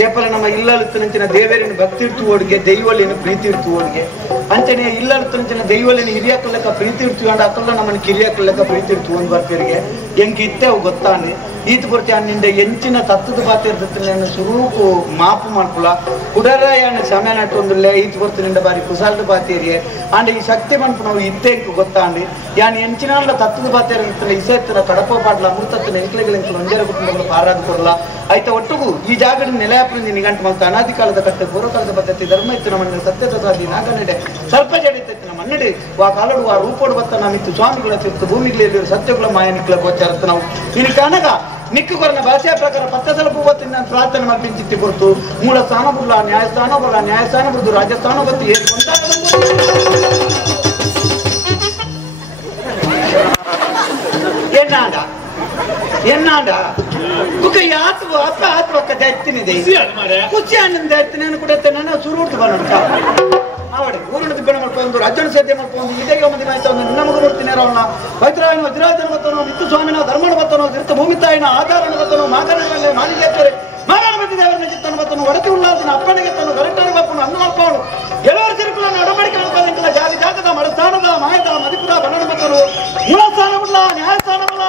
ಏಪಲ ನಮ್ಮ ಇಲ್ಲತ್ತುನಂಚಿನ ದೇವರಿನ ಭಕ್ತಿ ಇರ್ತು ಓಡಿಗೆ ದೈವಲಿನ ಪ್ರೀತಿ ಇರ್ತು ಓಡಿಗೆ ಅಂಚನೆ ಇಲ್ಲತ್ತುನಂಚಿನ ದೈವಲಿನ ಹಿರಿಯಕ್ಕಲ್ಲಕ ಪ್ರೀತಿ ಇರ್ತೀವಿ ಅಂಡ ಅಕ್ಕಲ್ಲ ನಮ್ಮನ್ನ ಕಿರಿಯಕ್ಕಲ್ಲಕ ಪ್ರೀತಿ ಇರ್ತು ಒಂದು ಬರ್ಪೇರಿಗೆ ಎಂಕಿ ಇತ್ತೆ ಅವು ಗೊತ್ತಾನೆ ಈತ ಬರ್ತಿ ಅನ್ನಿಂದ ಎಂಚಿನ ತತ್ತದ ಬಾತಿ ಇರ್ತೈತಿ ಸುರೂಪು ಮಾಪು ಮಾಡ್ಕೊಳ ಕುಡರಾಯಣ ಸಮಯ ನಟ್ಟೊಂದಿಲ್ಲ ಈತ ಬರ್ತಿನಿಂದ ಬಾರಿ ಕುಸಾಲದ ಬಾತಿಯರಿಗೆ ಅಂಡ್ ಈ ಶಕ್ತಿ ಮನ್ಪು ನಾವು ಇತ್ತೆ ಗೊತ್ತಾಂಡಿ ಯಾನ್ ಎಂಚಿನ ತತ್ತದ ಬಾತಿಯರ ಇತ್ತನ ಇಸೆತ್ತನ ಕಡಪ ಪಾಡ್ಲ ಅಮೃತತ್ತಿನ ಎಂಕ್ಲೆಗಳಿಂತ ಒಂದೇರ ಕುಟುಂಬಗಳು ಪಾರಾದ ಕೊಡಲ್ಲ ಆಯ್ತಾ ಒಟ್ಟಿಗೂ ಈ ಜಾಗದ ನೆಲೆಯಾಪ್ರಿಂದ ನಿಗಂಟು ಮಲ್ತ ಅನಾದಿ ಕಾಲದ ಕಟ್ಟೆ ಪೂರ್ವಕಾಲದ ಪದ್ಧತಿ ಧರ್ಮ ಇತ್ತು ನಮ್ಮ ಸತ್ಯದ ಸಾಧಿ ನಾಗನಡೆ ಸ್ವಲ್ಪ ಜಡಿತೈತಿ ನಮ್ಮ ಮನ್ನಡೆ ಆ ಕಾಲಡು ಆ ರೂಪೋಡು ಬತ್ತ ನಾವಿತ್ತು ಸ್ವಾಮಿಗಳ ತಿರ್ತು ಭೂಮಿಗಳಲ್ಲಿ ಸತ್ಯಗಳ ಮಾಯ ನಿಕ್ಲ ಗೋಚಾರತ್ತ ನಾವು ಇನ್ನು ಕಾನಗ ನಿಕ್ಕುಕೊರನ ಭಾಷೆಯ ಪ್ರಕಾರ ಪತ್ತಸಲ ಪೂವತ್ತಿನ ಪ್ರಾರ್ಥನೆ ಮಲ್ಪಿಂಚಿತ್ತಿ ಕೊಡ್ತು ಮೂಲ ಸ್ಥಾನ ಬುಲ್ಲ ನ್ಯಾಯಸ್ಥಾನ ಬುದ್ದು ರಾಜಸ್ಥಾನ ಬತ್ತು ಎನ್ನಾಡ ಕುಕ ಯಾತು ಅಪ್ಪ ಆತ್ವಕ್ಕ ದೈತ್ಯನಿದೆ ಖುಷಿ ಆನಂದ ದೈತ್ಯನ ಕೂಡ ನಾನು ಸುರುಟ್ಟು ಬರೋಣ ಅವಡೆ ಊರಿನದು ಬೆಳೆ ಮಾಡ್ಕೊಂಡು ರಾಜ್ಯನ ಸೇದ್ಯ ಮಾಡ್ಕೊಂಡು ಇದೇ ಮಂದಿ ಮಾಹಿತಿ ನಮಗೆ ಬರ್ತೀನಿ ಅವನ ಪೈತ್ರಾಯನ ವಜ್ರಾಜನ ಬತ್ತನೋ ನಿತ್ಯ ಸ್ವಾಮಿನ ಧರ್ಮಣ ಬತ್ತನೋ ತೀರ್ಥ ಭೂಮಿತಾಯಿನ ಆಧಾರಣ ಬತ್ತನೋ ಮಾಕರಣಗಳೇ ಮಾಲಿಗೆ ಮಾರಾಣ ಬತ್ತಿ ದೇವರನ್ನ ಚಿತ್ತನ ಬತ್ತನು ಒಡತಿ ಉಳ್ಳಾದಿನ ಅಪ್ಪನಿಗೆ ತನು ಗರಟನ ಬಪ್ಪನು ಅನ್ನು ಮಾಡ್ಕೊಂಡು ಎಲ್ಲರ ತಿರುಕುಗಳನ್ನು ಒಡಂಬಡಿಕೆ ಮಾಡ್ಕೊಳ್ಳೋದಿಲ್ಲ ಜಾಗದ ಮಡಸ್ಥಾನದ ಮಾಯದ ಮದಿಪುರ ಬಣ್ಣನ ಬತ್ತನು ಮೂಲಸ್ಥಾನವಲ್ಲ ನ್ಯಾಯಸ್ಥಾನವಲ್ಲ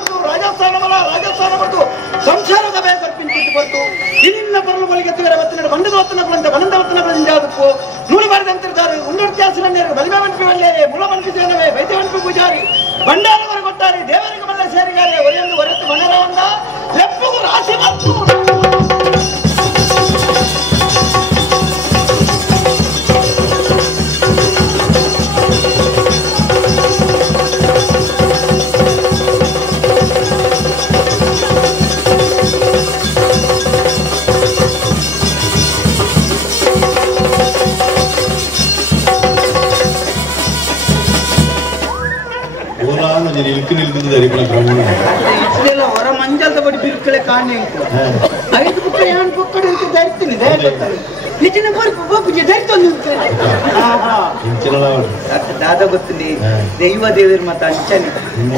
ಬಿಟ್ಟು ರಾಜಸ್ಥಾನ ಬಿಟ್ಟು ಸಂಸಾರದ ಬೇರ್ಪಿಂಚಿಟ್ಟು ಬರ್ತು ಇನ್ನ ಬರಲು ಬಲಿಗೆ ತಿಗರ ಬತ್ತಿನ ಬಂಡದ ವತ್ತನಗಳಂತೆ ಬನಂದ ವತ್ತನಗಳಿಂದಾದಕ್ಕೂ ನೂರು ಬಾರಿದಂತಿರ್ತಾರೆ ಉಂಡೊಡ್ತ್ಯಾಸಿನ ಮದುವೆ ಮನ್ಪಿವಲ್ಲೇ ಮುಳ ಮನ್ಪಿಸೇನವೇ ವೈದ್ಯ ಮನ್ಪಿ ಪೂಜಾರಿ ಬಂಡಾರವರ ಕೊಟ್ಟಾರಿ ದೇವರಿಗೆ ಮಲ್ಲ ಸೇರಿಗಾರೆ ಒರೆಯೊಂದು ಹೊರತು ಮನರವಂದ ಲೆಪ್ಪಗೂ ರಾಶಿ ಮತ್ತು ಹೊರ ಮಂಜಲ್ದ ಬಡಿ ಬಿರ್ಕಳೆ ಕಾಣಿ ಐದು ಬುಕ್ಕ ಏನ್ ಬುಕ್ಕಡೆ ಅಂತ ಧರಿಸ್ತೀನಿ ನಿಜನ ಬಾಪೂಜಿ ಧರಿತೊಂದು ದಾದ ಗೊತ್ತಿಲ್ಲ ದೈವ ದೇವರ ಮತ ಅಂಚನೆ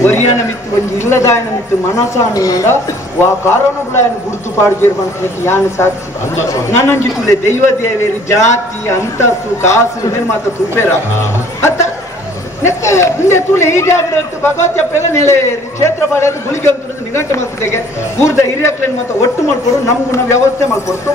ಒರಿಯನ ಮಿತ್ತು ಒಂದು ಇಲ್ಲದಾಯನ ಮಿತ್ತು ಮನಸಾನ ವಾ ಕಾರಣಗಳನ್ನು ಗುರುತು ಪಾಡ್ಗೇರ್ ಬಂತ ಯಾನ ಸಾಕ್ಷಿ ನನ್ನ ಜೊತೆ ದೈವ ದೇವರಿ ಜಾತಿ ಅಂತಸ್ತು ಕಾಸು ನಿರ್ಮಾತ ತುಪೇರ ಅತ್ತ ನೆಕ್ಕ ಮುಂದೆ ತೂಲೆ ಈ ಜಾಗದ ಭಗವತ್ ಜಪ್ಪೆಲ್ಲ ನೆಲೆ ಕ್ಷೇತ್ರ ಬಾಳದು ಗುಳಿಗೆ ಅಂತ ನಿಘಂಟು ಮನಸ್ಸಿಗೆ ಊರ್ದ ಹಿರಿಯಕ್ಲೇನು ಮತ್ತೆ ಒಟ್ಟು ಮಾಡ್ಕೊಡು ನಮ್ಗೂ ನಾವು ವ್ಯವಸ್ಥೆ ಮಾಡ್ಕೊಡ್ತು